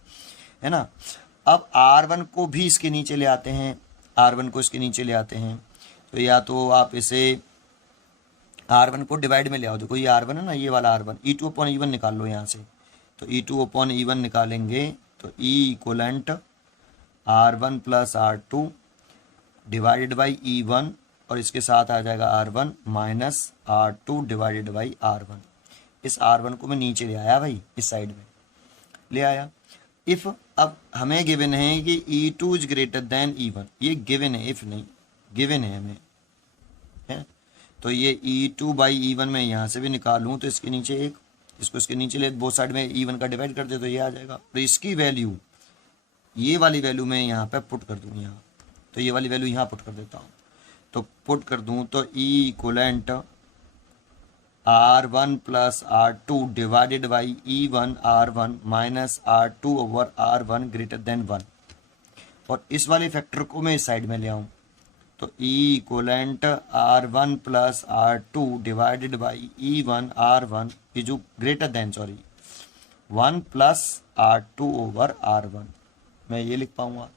है ना। अब R1 को भी इसके नीचे ले आते हैं, R1 को इसके नीचे ले आते हैं, तो या तो आप इसे R1 को डिवाइड में ले आओ, देखो ये R1 है ना, ये वाला R1, E2 अपॉन E1 निकाल लो यहाँ से, तो E2 अपॉन E1 निकालेंगे तो E equivalent R1 plus R2 divided by E1, और इसके साथ आ जाएगा R1 minus R2 divided by R1। इस R1 को मैं नीचे ले आया भाई, इस साइड में ले आया। इफ़ अब हमें गिवन है कि E2 is greater than E1, ये गिवन है, इफ नहीं गिवन है हमें, है। तो ये E2 बाई E1 में यहाँ से भी निकालूँ तो इसके नीचे एक, इसको इसके नीचे ले, बोथ साइड में E1 का डिवाइड कर दे तो ये आ जाएगा। तो इसकी वैल्यू, ये वाली वैल्यू मैं यहाँ पे पुट कर दूँ, यहाँ तो ये वाली वैल्यू यहाँ पुट कर देता हूँ। तो पुट कर दूँ तो E equivalent R1 plus R2 divided by E1 R1 minus R2 over R1 greater than 1, और इस वाले फैक्टर को मैं इस साइड में ले आऊँ तो E equivalent R1 plus R2 divided by E1 R1 ये जो greater than 1 plus R2 over R1, मैं ये लिख पाऊंगा।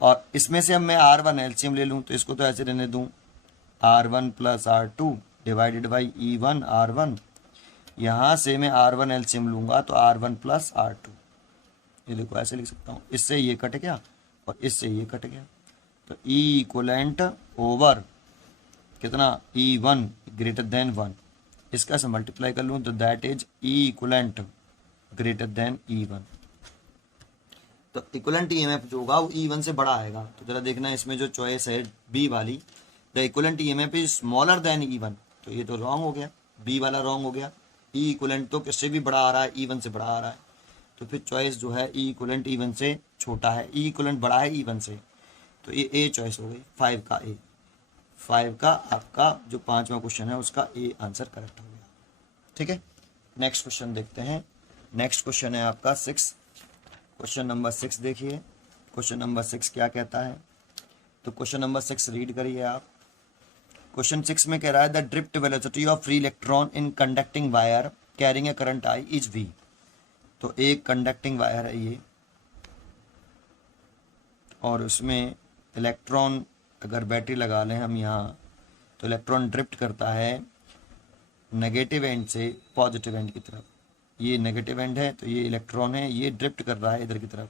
और इसमें से अब मैं R1 एलसीएम ले लूँ तो इसको तो ऐसे रहने दूँ, R1 plus R2 divided by E1 R1, यहाँ से मैं R1 एलसीएम लूँगा तो R1 प्लस R2, ये देखो ऐसे लिख सकता हूँ, इससे ये कट गया और इससे ये कट गया। तो E इक्वलेंट ओवर कितना, E1 ग्रेटर देन 1, इसका से मल्टीप्लाई कर लूँ तो that is E equivalent greater than E1। तो इक्वलेंट ईएमएफ जो होगा वो E1 से बड़ा आएगा। तो जरा देखना इसमें जो चॉइस है बी वाली, the equivalent EMF is smaller than E1, तो ये तो रॉन्ग हो गया, बी वाला रॉन्ग हो गया। E इक्वलेंट तो किससे भी बड़ा आ रहा है, E1 से बड़ा आ रहा है, तो फिर चॉइस जो है E इक्वलेंट E1 से छोटा है, E इक्वलेंट बड़ा है E1 से, तो ये ए चॉइस हो गई, 5 का ए, 5 का आपका जो 5वां क्वेश्चन है उसका ए आंसर करेक्ट हो गया। ठीक है, नेक्स्ट क्वेश्चन देखते हैं। नेक्स्ट क्वेश्चन है आपका 6, क्वेश्चन नंबर 6 देखिए, क्वेश्चन नंबर 6 क्या कहता है। तो क्वेश्चन नंबर 6 रीड करिए आप। क्वेश्चन 6 में कह रहा है the drift velocity of free electron in conducting wire carrying a current I is V. तो एक कंडक्टिंग वायर है ये, और उसमें इलेक्ट्रॉन अगर बैटरी लगा लें हम यहाँ, तो इलेक्ट्रॉन ड्रिफ्ट करता है नेगेटिव एंड से पॉजिटिव एंड की तरफ। ये नेगेटिव एंड है तो ये इलेक्ट्रॉन है, ये ड्रिफ्ट कर रहा है इधर की तरफ,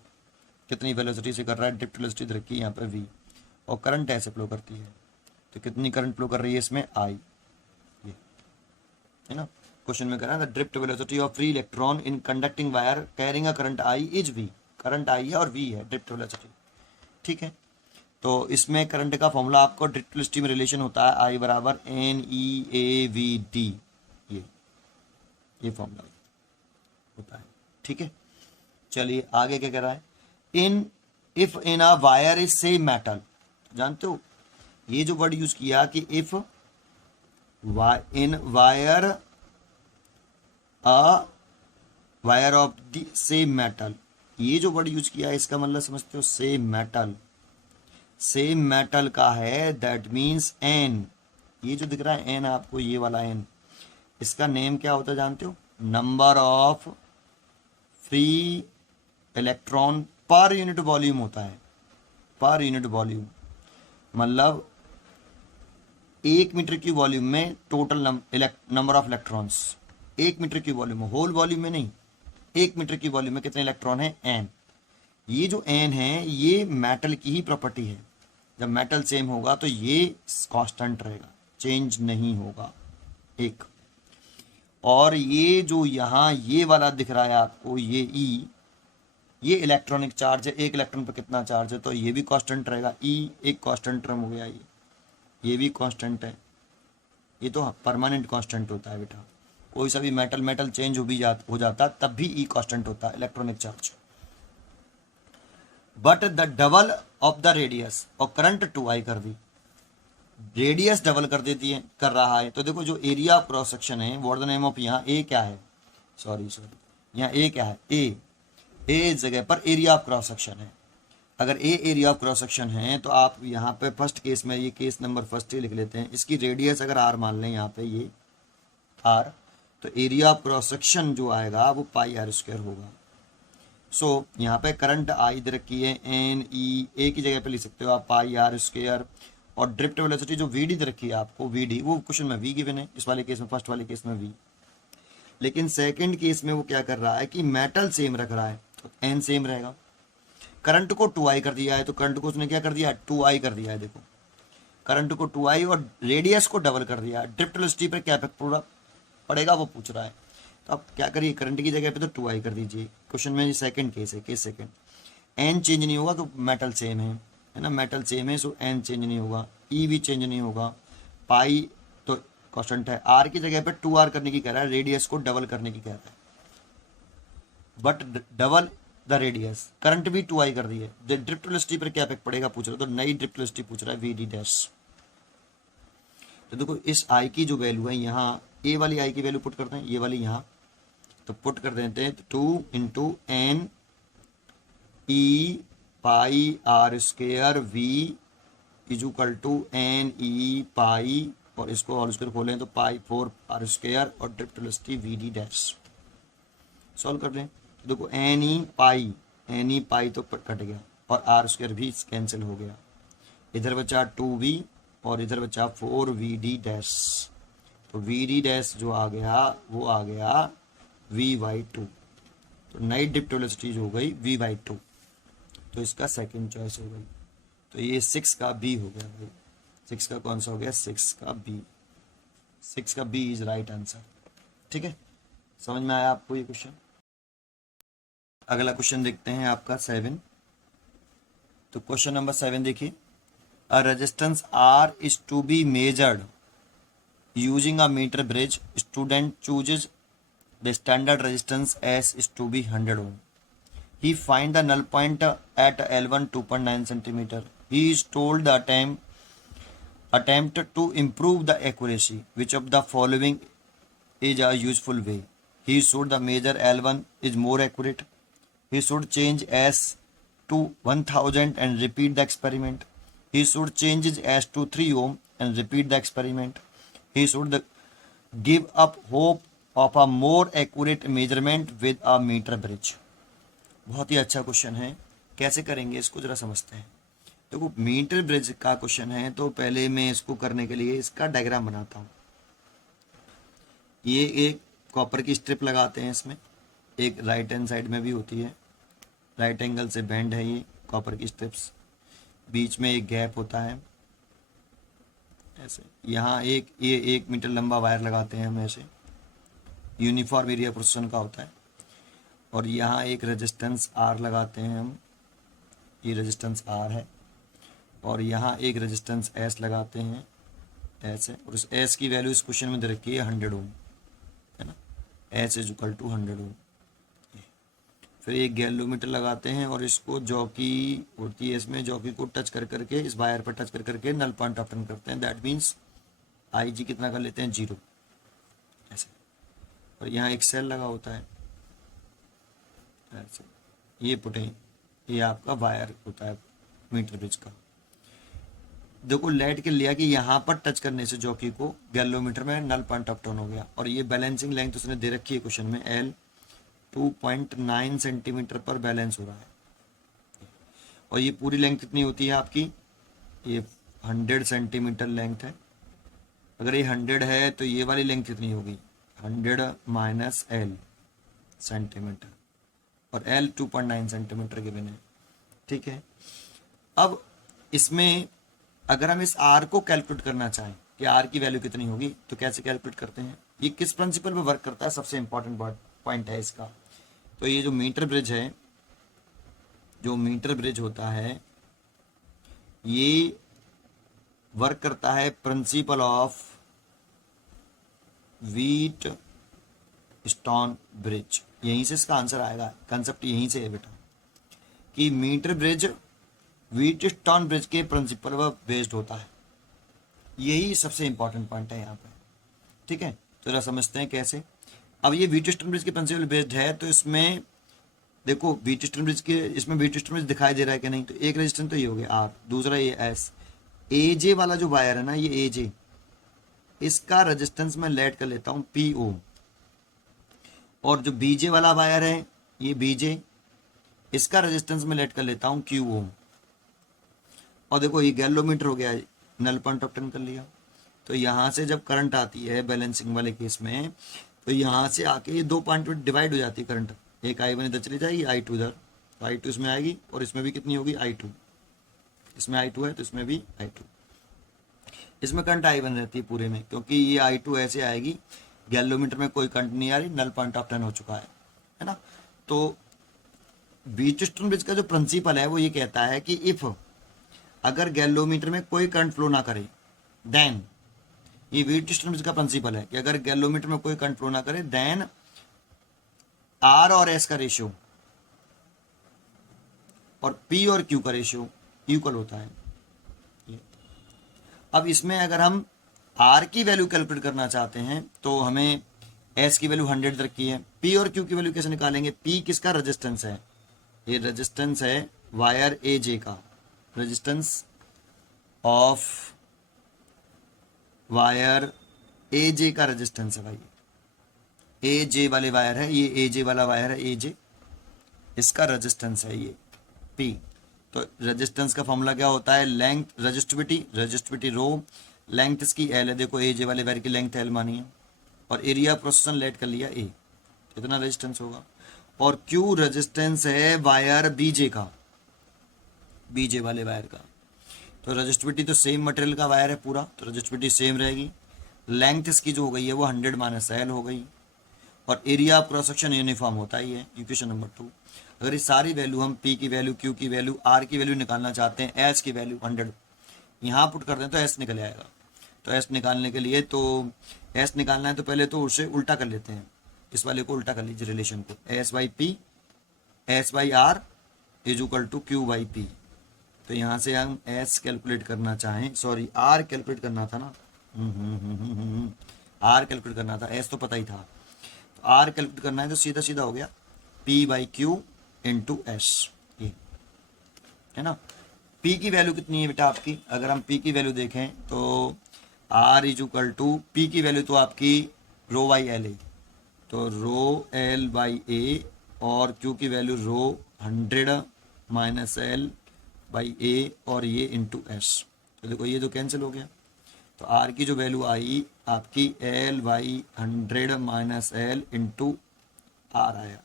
कितनी वेलोसिटी से कर रहा है, ड्रिफ्ट वेलोसिटी इधर की यहाँ पर v, और करंट ऐसे फ्लो करती है, तो कितनी करंट फ्लो कर रही है इसमें I, ये है ना। क्वेश्चन में कह रहा है the drift velocity of free electron in conducting wire carrying a current I is v, current I है और v है ड्रिफ्ट वेलोसिटी। ठीक है, तो इसमें करंट का फॉर्मूला आपको ड्रिफ्ट वेलोसिटी में रिलेशन होता है I बराबर NEAVD, ये फॉर्मूला होता है। ठीक है, चलिए आगे क्या कह रहा है, in if in a wire is same metal, जानते हो ये जो वर्ड यूज किया कि if in wire a wire of the same metal, ये जो वर्ड यूज किया है इसका मतलब समझते हो, सेम मेटल, सेम मेटल का है, दैट मीन्स एन, ये जो दिख रहा है एन आपको, ये वाला एन, इसका नेम क्या होता है जानते हो, number of free electron per unit volume होता है, पर यूनिट वॉल्यूम, मतलब 1 मीटर की वॉल्यूम में total number of electrons, 1 meter की वॉल्यूम में, होल वॉल्यूम में नहीं, 1 मीटर की वॉल्यूम में कितने इलेक्ट्रॉन है, एन। ये जो एन है ये मेटल की ही प्रॉपर्टी है, जब मेटल सेम होगा तो ये कांस्टेंट रहेगा, चेंज नहीं होगा एक। और ये जो यहाँ ये वाला दिख रहा है आपको, ये ई, ये इलेक्ट्रॉनिक चार्ज है, एक इलेक्ट्रॉन पर कितना चार्ज है, तो ये भी कांस्टेंट रहेगा, ई एक कांस्टेंट टर्म हो गया, ये भी कांस्टेंट है, ये तो परमानेंट कांस्टेंट होता है बेटा, कोई सा भी मेटल चेंज हो जाता तब भी ई कांस्टेंट होता है electronic charge. But the double of the radius, और करंट 2I कर दी, रेडियस डबल कर देती है, कर रहा है, तो देखो जो एरिया ऑफ क्रॉस सेक्शन है, व्हाट द नेम ऑफ, यहाँ ए क्या है, सॉरी यहाँ ए क्या है, ए जगह पर एरिया ऑफ क्रॉस सेक्शन है। अगर ए एरिया ऑफ क्रॉस सेक्शन है तो आप यहाँ पे फर्स्ट केस में, ये केस नंबर फर्स्ट ही लिख लेते हैं, इसकी रेडियस अगर आर मान लें यहाँ पे ये आर, तो एरिया ऑफ क्रॉस सेक्शन जो आएगा वो πr² होगा। सो यहाँ पे करंट आई दे रखी है NE, ए की जगह पे लिख सकते हो आप πr², और ड्रिफ्ट वेलोसिटी जो VD दे रखी है आपको, VD वो क्वेश्चन में V गिवन है, इस वाले केस में, फर्स्ट वाले केस में V, लेकिन सेकंड केस में वो क्या कर रहा है कि मेटल सेम रख रहा है, तो N सेम रहेगा। करंट को 2I कर दिया है, तो करंट को उसने क्या कर दिया, 2I कर दिया है, देखो करंट को 2I और रेडियस को डबल कर दिया। ड्रिफ्ट वेलोसिटी पर क्या पूरा पड़ेगा वो पूछ रहा है, तो आप क्या करिए, करंट की जगह पे तो 2I कर दीजिए। क्वेश्चन में सेकंड केस है, केस सेकंड। एन चेंज नहीं होगा तो मेटल सेम है ना, मेटल सेम है सो एन चेंज नहीं होगा, ई भी चेंज नहीं होगा, पाई तो कांस्टेंट है, आर की जगह पे 2r करने की कह रहा है, रेडियस को डबल करने की कह रहा है, but double the radius, current भी 2i कर दी है। ड्रिफ्ट वेलोसिटी पर क्या इफेक्ट पड़ेगा पूछ रहा है, तो नई ड्रिफ्ट वेलोसिटी पूछ रहा है वी डी डैश। तो देखो इस आई की जो वैल्यू है यहाँ, ए वाली आई की वैल्यू पुट करते हैं, ये वाली यहाँ तो पुट कर देते हैं, तो 2 into N E pi R square V is equal to N E pi, और इसको होल स्क्वायर खोलें तो पाई 4 आर स्क्र और drift velocity V D dash. Solve कर लें तो देखो एन ई पाई तो कट गया और आर स्क्वायर भी कैंसिल हो गया, इधर बचा 2v और इधर बचा 4vd डैश, तो vd डैश जो आ गया वो आ गया v/2, तो नई ड्रिफ्ट वेलोसिटी हो गई v/2, तो इसका सेकंड चॉइस हो गई, तो ये 6 का बी हो गया भाई। 6 का कौन सा हो गया, 6 का बी, 6 का बी इज राइट आंसर। ठीक है, समझ में आया आपको ये क्वेश्चन। अगला क्वेश्चन देखते हैं आपका 7। तो क्वेश्चन नंबर 7 देखिए, a resistance R is to be measured using a meter bridge, student chooses the standard resistance S is to be 100 ohm, he find the null point at L1 2.9 centimeter, he is told the attempt to improve the accuracy, which of the following is a useful way, he should the measure L1 is more accurate, he should change S to 1000 and repeat the experiment, he should change his S to 3 ohm and repeat the experiment, he should give up hope of a more accurate measurement with a meter bridge। बहुत ही अच्छा question है, कैसे करेंगे इसको जरा समझते हैं। देखो मीटर ब्रिज का क्वेश्चन है, तो पहले मैं इसको करने के लिए इसका डायग्राम बनाता हूँ। ये एक कॉपर की स्ट्रिप लगाते हैं, इसमें एक राइट हैंड साइड में भी होती है, राइट एंगल से बेंड है ये कॉपर की स्ट्रिप्स, बीच में एक गैप होता है ऐसे, यहाँ ये 1 मीटर लंबा वायर लगाते हैं हम ऐसे, यूनिफॉर्म एरिया प्रोसेशन का होता है, और यहाँ एक रेजिस्टेंस आर लगाते हैं हम, ये रेजिस्टेंस आर है, और यहाँ एक रेजिस्टेंस एस लगाते हैं ऐसे, और उस एस की वैल्यू इस क्वेश्चन में दे रखी है 100 ओम, है ना, एस इज इक्वल टू 100 ओम। फिर एक गैलोमीटर लगाते हैं और इसको जॉकी होती है, इसमें जॉकी को टच कर करके, इस वायर पर टच कर करके नल पॉइंट ऑप्टेन करते हैं, दैट मीन्स आई जी कितना कर लेते हैं 0 ऐसे, और यहाँ एक सेल लगा होता है ऐसे, ये पुटें, ये आपका वायर होता है मीटर ब्रिज का। देखो लेट के लिया कि यहाँ पर टच करने से जॉकी को गैलोमीटर में नल पॉइंट ऑफ टर्न हो गया, और ये बैलेंसिंग लेंथ उसने दे रखी है क्वेश्चन में, एल 2.9 सेंटीमीटर पर बैलेंस हो रहा है, और ये पूरी लेंथ कितनी होती है आपकी, ये 100 सेंटीमीटर लेंथ है। अगर ये 100 है तो ये वाली लेंथ कितनी होगी, 100 माइनस एल सेंटीमीटर, और एल 2.9 सेंटीमीटर के बिना। ठीक है, अब इसमें अगर हम इस आर को कैलकुलेट करना चाहें कि आर की वैल्यू कितनी होगी, तो कैसे कैलकुलेट करते हैं, ये किस प्रिंसिपल पे वर्क करता है, सबसे इंपॉर्टेंट पॉइंट है इसका। तो ये जो मीटर ब्रिज है, जो मीटर ब्रिज होता है, ये वर्क करता है principle of wheat stone bridge, यहीं से इसका आंसर आएगा, कंसेप्ट यहीं से है बेटा, कि meter bridge Wheatstone bridge के प्रिंसिपल पर बेस्ड होता है, यही सबसे इंपॉर्टेंट पॉइंट है यहाँ पे। ठीक है, तो जरा समझते हैं कैसे। अब ये व्हीट स्टोन ब्रिज के प्रिंसिपल बेस्ड है, तो इसमें देखो व्हीट स्टोन ब्रिज के, इसमें व्हीट स्टोन ब्रिज दिखाई दे रहा है कि नहीं, तो एक रेजिस्टेंस तो ये हो गया आर, दूसरा ये एस, ए जे वाला जो वायर है ना, ये ए जे, इसका रेजिस्टेंस मैं लेट कर लेता हूँ पी ओ, और जो बीजे वाला वायर है ये बीजे, इसका रेजिस्टेंस मैं लेट कर लेता हूँ क्यू ओ, और देखो ये गैलोमीटर हो गया, नल पॉइंट ऑफ टर्न कर लिया। तो यहाँ से जब करंट आती है बैलेंसिंग वाले केस में, तो यहाँ से आके ये 2 पॉइंट में डिवाइड हो जाती है करंट, एक I1 इधर चली जाएगी, I2 इधर, तो I2 इसमें आएगी, और इसमें भी कितनी होगी I2, इसमें I2 है तो इसमें भी I2, इसमें करंट I1 रहती है पूरे में, क्योंकि ये I2 ऐसे आएगी, गैलोमीटर में कोई करंट नहीं आ रही, नल पॉइंट ऑफ टर्न हो चुका है ना। तो व्हीटस्टोन ब्रिज का जो प्रिंसिपल है वो ये कहता है कि इफ अगर गैलोमीटर में कोई करंट फ्लो ना करे देन, ये व्हीटस्टोन ब्रिज का प्रिंसिपल है कि अगर गैलोमीटर में कोई करंट फ्लो ना करे देन आर और एस का रेशियो और पी और क्यू का रेशियो इक्वल होता है। अब इसमें अगर हम आर की वैल्यू कैलकुलेट करना चाहते हैं तो हमें एस की वैल्यू 100 रखी है, पी और क्यू की वैल्यू कैसे निकालेंगे? पी किसका रेजिस्टेंस है? ये रेजिस्टेंस है वायर ए जे का, रेजिस्टेंस ऑफ वायर ए जे का रेजिस्टेंस है भाई, ए जे वाले वायर है, ये ए जे वाला वायर है ए जे, इसका रेजिस्टेंस है ये पी। तो रेजिस्टेंस का फॉर्मूला क्या होता है? लेंथ, रेजिस्टिविटी रो, लेंथ इसकी एल है, देखो ए जे वाले वायर की लेंथ एल मानी है, और एरिया प्रोसेसन लेट कर लिया ए, इतना रेजिस्टेंस होगा। और क्यू रेजिस्टेंस है वायर बीजे का, बीजे वाले वायर का। तो रेजिस्टिविटी तो सेम मटेरियल का वायर है पूरा, तो रेजिस्टिविटी सेम रहेगी। लेंथ इसकी जो हो गई है वो 100 माइनस एल हो गई, और area of cross section uniform होता ही है, इक्वेशन नंबर 2। अगर ये सारी वैल्यू हम पी की वैल्यू, क्यू की वैल्यू, आर की वैल्यू निकालना चाहते हैं, एस की वैल्यू 100 यहाँ पुट कर दें तो एस निकल आएगा। तो एस निकालने के लिए तो एस निकालना है तो पहले तो उसे उल्टा कर लेते हैं, इस वाले को उल्टा कर लीजिए रिलेशन को, S by P, S by R is equal to Q by P. तो यहाँ से हम एस कैलकुलेट करना चाहें, सॉरी आर कैलकुलेट करना था ना, आर कैलकुलेट करना था, एस तो पता ही था, तो आर कैलकुलेट करना है तो सीधा सीधा हो गया P by Q into S, ये है ना। पी की वैल्यू कितनी है बेटा आपकी? अगर हम पी की वैल्यू देखें तो R is equal to, P की वैल्यू तो आपकी रो बाई एल है, तो रो एल बाई ए, और क्यू की value rho 100 minus L by A, और ये इंटू एस। तो देखो ये तो कैंसिल हो गया, तो आर की जो वैल्यू आई आपकी L by 100 minus L into R आया,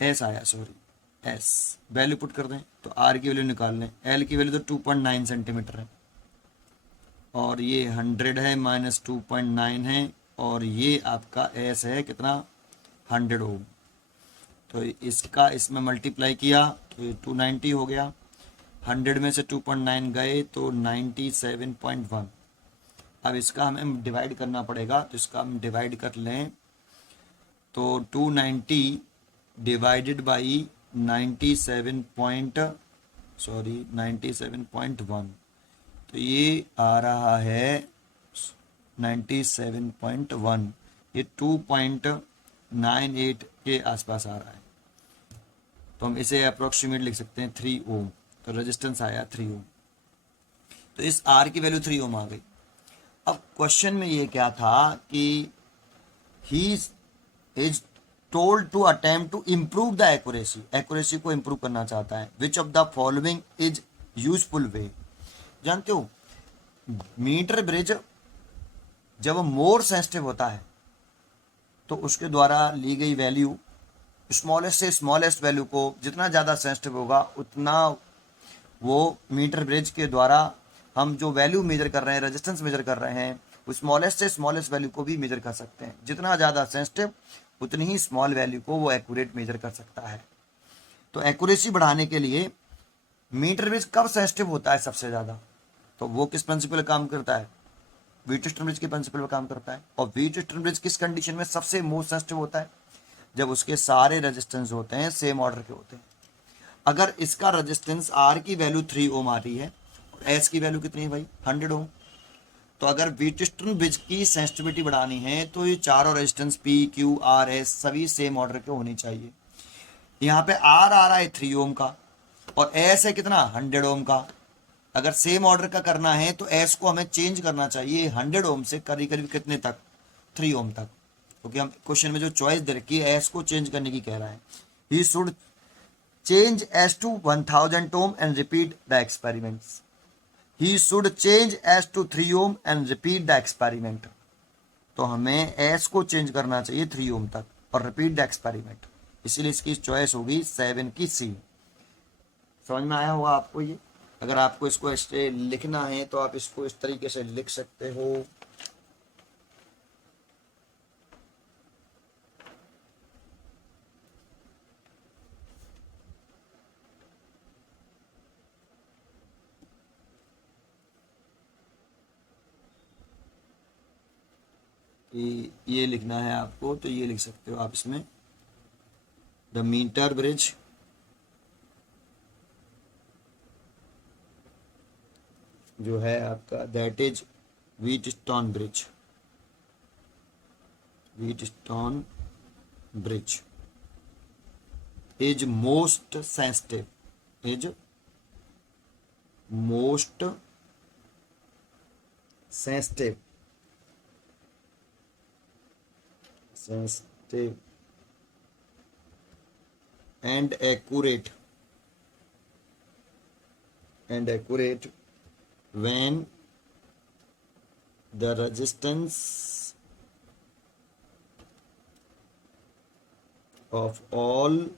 एस आया, सॉरी एस। वैल्यू पुट कर दें तो आर की वैल्यू निकाल लें, एल की वैल्यू तो 2.9 सेंटीमीटर है, और ये 100 है माइनस 2.9 है, और ये आपका एस है कितना? 100 ओम। तो इसका इसमें मल्टीप्लाई किया तो ये 290 हो गया, 100 में से 2.9 गए तो 97.1। अब इसका हमें डिवाइड करना पड़ेगा, तो इसका हम डिवाइड कर लें तो 290 डिवाइडेड बाई 97.1, तो ये आ रहा है 97.1, ये 2.98 के आसपास आ रहा है, तो हम इसे अप्रोक्सीमेट लिख सकते हैं 3 ओम। तो रेजिस्टेंस आया 3 ओम, तो इस आर की वैल्यू 3 ओम आ गई। अब क्वेश्चन में ये क्या था कि he is told to attempt to improve the accuracy, accuracy को इम्प्रूव करना चाहता है। Which of the following is useful way? जानते हो मीटर ब्रिज जब मोर सेंसिटिव होता है तो उसके द्वारा ली गई वैल्यू, स्मॉलेस्ट से स्मॉलेस्ट वैल्यू को जितना ज़्यादा सेंसिटिव होगा उतना वो मीटर ब्रिज के द्वारा हम जो वैल्यू मेजर कर रहे हैं, रेजिस्टेंस मेजर कर रहे हैं, वो स्मॉलेस्ट से स्मॉलेस्ट वैल्यू को भी मेजर कर सकते हैं। जितना ज़्यादा सेंसिटिव उतनी ही स्मॉल वैल्यू को वो एक्यूरेट मेजर कर सकता है। तो एक्यूरेसी बढ़ाने के लिए मीटर ब्रिज कब सेंसिटिव होता है सबसे ज़्यादा? तो वो किस प्रिंसिपल काम करता है? व्हीटस्टोन ब्रिज के प्रिंसिपल पर काम करता है। और व्हीटस्टोन ब्रिज किस कंडीशन में सबसे मोस्ट सेंसिटिव होता है? जब उसके सारे रेजिस्टेंस होते हैं सेम ऑर्डर के होते हैं। अगर इसका रेजिस्टेंस आर की वैल्यू 3 ओम आ रही है और एस की वैल्यू कितनी है भाई? 100 ओम। तो अगर व्हीटस्टोन ब्रिज की सेंसिटिविटी बढ़ानी है तो ये चारों resistance P Q R S सभी सेम ऑर्डर के होनी चाहिए। यहाँ पे आर आ रहा है 3 ओम का और एस है कितना? 100 ओम का। अगर सेम ऑर्डर का करना है तो एस को हमें चेंज करना चाहिए 100 ओम से करीब करीब कितने तक? 3 ओम तक, क्योंकि हम क्वेश्चन में जो चॉइस दे रखी है एस को चेंज करने की कह रहा है। He should change S to 1000 ohm and repeat the experiments. He should change S to 3 ohm and repeat the experiment. तो हमें एस को चेंज करना चाहिए 3 ओम तक और रिपीट द एक्सपेरिमेंट, इसीलिए इसकी चॉइस होगी 7 की सी। समझ में आया होगा आपको ये? अगर आपको इसको ऐसे लिखना है तो आप इसको इस तरीके से लिख सकते हो। ये लिखना है आपको, तो ये लिख सकते हो आप इसमें, द मीटर ब्रिज जो है आपका, that is Wheatstone bridge, Wheatstone bridge is most sensitive, is most sensitive and accurate when the resistance of all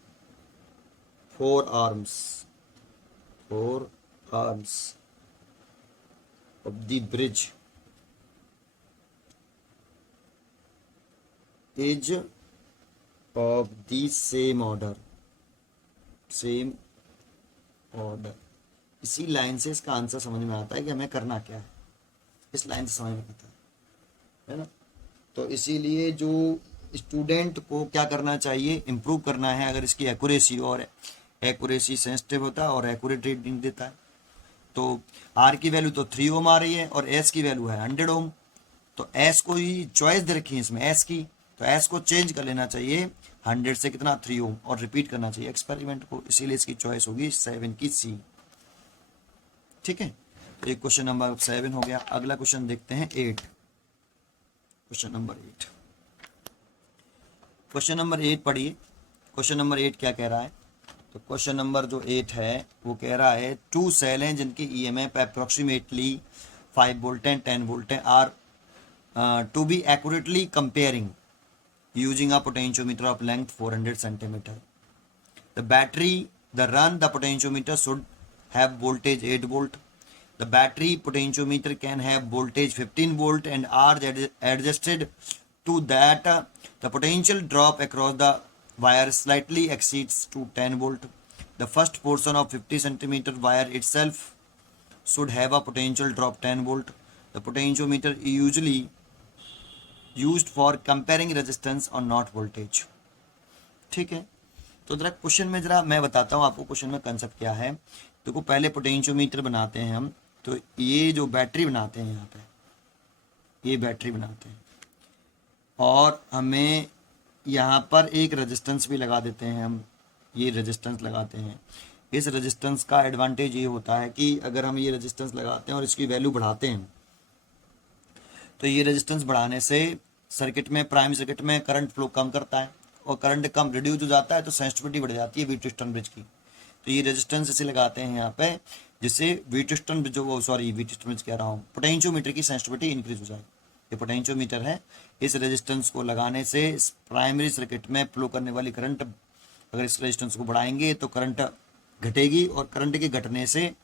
four arms of the bridge is of the same order। इसी line से इसका answer समझ में आता है कि हमें करना क्या है, इस लाइन से समझ में आता है ना। तो इसीलिए जो स्टूडेंट को क्या करना चाहिए, इम्प्रूव करना है अगर इसकी एक्यूरेसी, और एक्यूरेसी सेंसिटिव होता है और एक्यूरेट रीडिंग देता है। तो आर की वैल्यू तो 3 ओम आ रही है और एस की वैल्यू है 100 ओम, तो एस को ही चॉइस दे रखी है इसमें एस की, तो एस को चेंज कर लेना चाहिए 100 से कितना 3 ओम, और रिपीट करना चाहिए एक्सपेरिमेंट को, इसीलिए इसकी चॉइस होगी 7 की सी। ठीक है, तो एक क्वेश्चन नंबर 7 हो गया। अगला क्वेश्चन देखते हैं 8, क्वेश्चन नंबर 8। क्वेश्चन नंबर 8 पढ़िए। क्वेश्चन नंबर 8 क्या कह रहा है, तो क्वेश्चन नंबर जो 8 है वो कह रहा है 2 सेल हैं जिनकी EMF approximately 5 volt and 10 volt है, are to be accurately comparing using a potentiometer of length 400 centimeter. The potentiometer should have voltage 8 volt. The battery potentiometer can have voltage 15 volt and are adjusted to that the potential drop across the wire slightly exceeds to 10 volt. The first portion of 50 centimeter wire itself should have a potential drop 10 volt. The potentiometer usually used for comparing resistance और not voltage। ठीक है, तो जरा question में जरा मैं बताता हूँ आपको क्वेश्चन में कंसेप्ट क्या है। देखो पहले पोटेंशियोमीटर बनाते हैं हम, तो ये जो बैटरी बनाते हैं यहाँ पे, ये बैटरी बनाते हैं और हमें यहाँ पर एक रेजिस्टेंस भी लगा देते हैं हम, ये रेजिस्टेंस लगाते हैं। इस रेजिस्टेंस का एडवांटेज ये होता है कि अगर हम ये रेजिस्टेंस लगाते हैं और इसकी वैल्यू बढ़ाते हैं, तो ये रेजिस्टेंस बढ़ाने से सर्किट में, प्राइमरी सर्किट में करंट फ्लो कम करता है, और करंट कम रिड्यूस हो जाता है तो सेंसिटिविटी बढ़ जाती है व्हीटस्टोन ब्रिज की। तो ये रेजिस्टेंस इसे लगाते हैं यहाँ पे, जिससे व्हीटस्टोन ब्रिज, व्हीटस्टोन ब्रिज कह रहा हूँ, पोटेंशियोमीटर की सेंसिटिविटी इंक्रीज हो जाए। ये पोटेंशियोमीटर है, इस रेजिस्टेंस को लगाने से प्राइमरी सर्किट में फ्लो करने वाली करंट, अगर इस रेजिस्टेंस को बढ़ाएंगे तो करंट घटेगी, और करंट के घटने से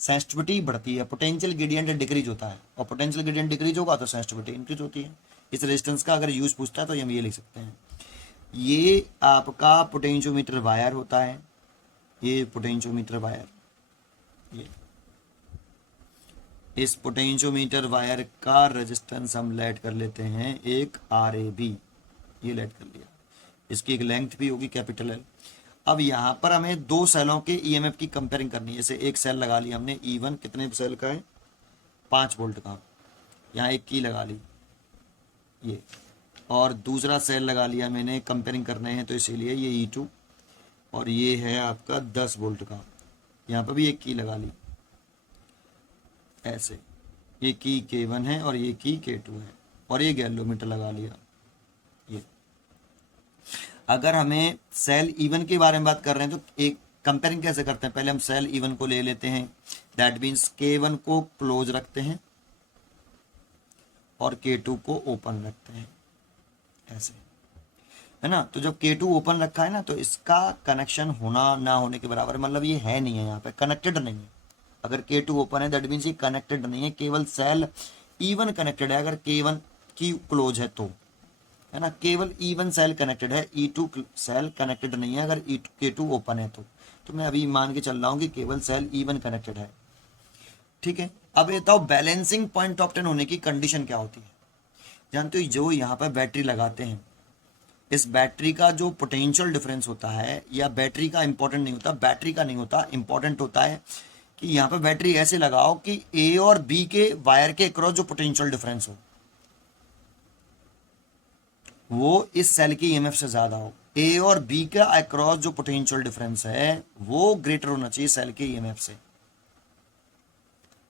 सेंसिटिविटी बढ़ती है, पोटेंशियल ग्रेडियंट डिक्रीज होता है, और पोटेंशियल ग्रेडियंट डिक्रीज होगा तो सेंसिटिविटी इंक्रीज होती है। इस रेजिस्टेंस का अगर यूज पूछता है तो हम ये लिख सकते हैं, ये आपका पोटेंशियोमीटर वायर होता है, ये पोटेंशियोमीटर वायर, ये इस पोटेंशियोमीटर वायर का रेजिस्टेंस हम लेट कर लेते हैं एक RAB, ये लेट कर लिया, इसकी एक लेंथ भी होगी कैपिटल L। अब यहाँ पर हमें दो सेलों के ईएमएफ की कंपेयरिंग करनी है। जैसे एक सेल लगा ली हमने E1, कितने सेल का है, 5 वोल्ट का, यहाँ एक की लगा ली ये, और दूसरा सेल लगा लिया मैंने, कंपेयरिंग करने हैं तो इसीलिए ये E2, और ये है आपका 10 वोल्ट का, यहाँ पर भी एक की लगा ली ऐसे, ये की K1 है और ये की K2 है, और ये गैल्वेनोमीटर लगा लिया। ये अगर हमें सेल E1 के बारे में बात कर रहे हैं तो एक कंपेयरिंग कैसे करते हैं, पहले हम सेल E1 को ले लेते हैं, दैट मीन्स K1 को क्लोज रखते हैं और K2 को ओपन रखते हैं, ऐसे है ना। तो जब K2 ओपन रखा है ना, तो इसका कनेक्शन होना ना होने के बराबर, मतलब ये है नहीं है, यहाँ पे कनेक्टेड नहीं है। अगर K2 ओपन है दैट मीन्स ये कनेक्टेड नहीं है, केवल सेल E1 कनेक्टेड है, अगर K1 की क्लोज है तो, है ना, केवल E1 सेल कनेक्टेड है, E2 सेल कनेक्टेड नहीं है अगर K2 ओपन है तो मैं अभी मान के चल रहा हूँ कि केवल सेल E1 कनेक्टेड है। ठीक है, अब ये बताओ बैलेंसिंग पॉइंट ऑब्टेन होने की कंडीशन क्या होती है। जानते हो जो यहाँ पर बैटरी लगाते हैं, इस बैटरी का जो पोटेंशियल डिफरेंस होता है, या बैटरी का इंपॉर्टेंट नहीं होता, बैटरी का नहीं होता, इंपॉर्टेंट होता है कि यहाँ पे बैटरी ऐसे लगाओ कि ए और बी के वायर के अक्रॉस जो पोटेंशियल डिफरेंस हो वो इस सेल के ईएमएफ से ज्यादा हो। ए और बी का अक्रॉस जो पोटेंशियल डिफरेंस है वो ग्रेटर होना चाहिए सेल के ईएमएफ से,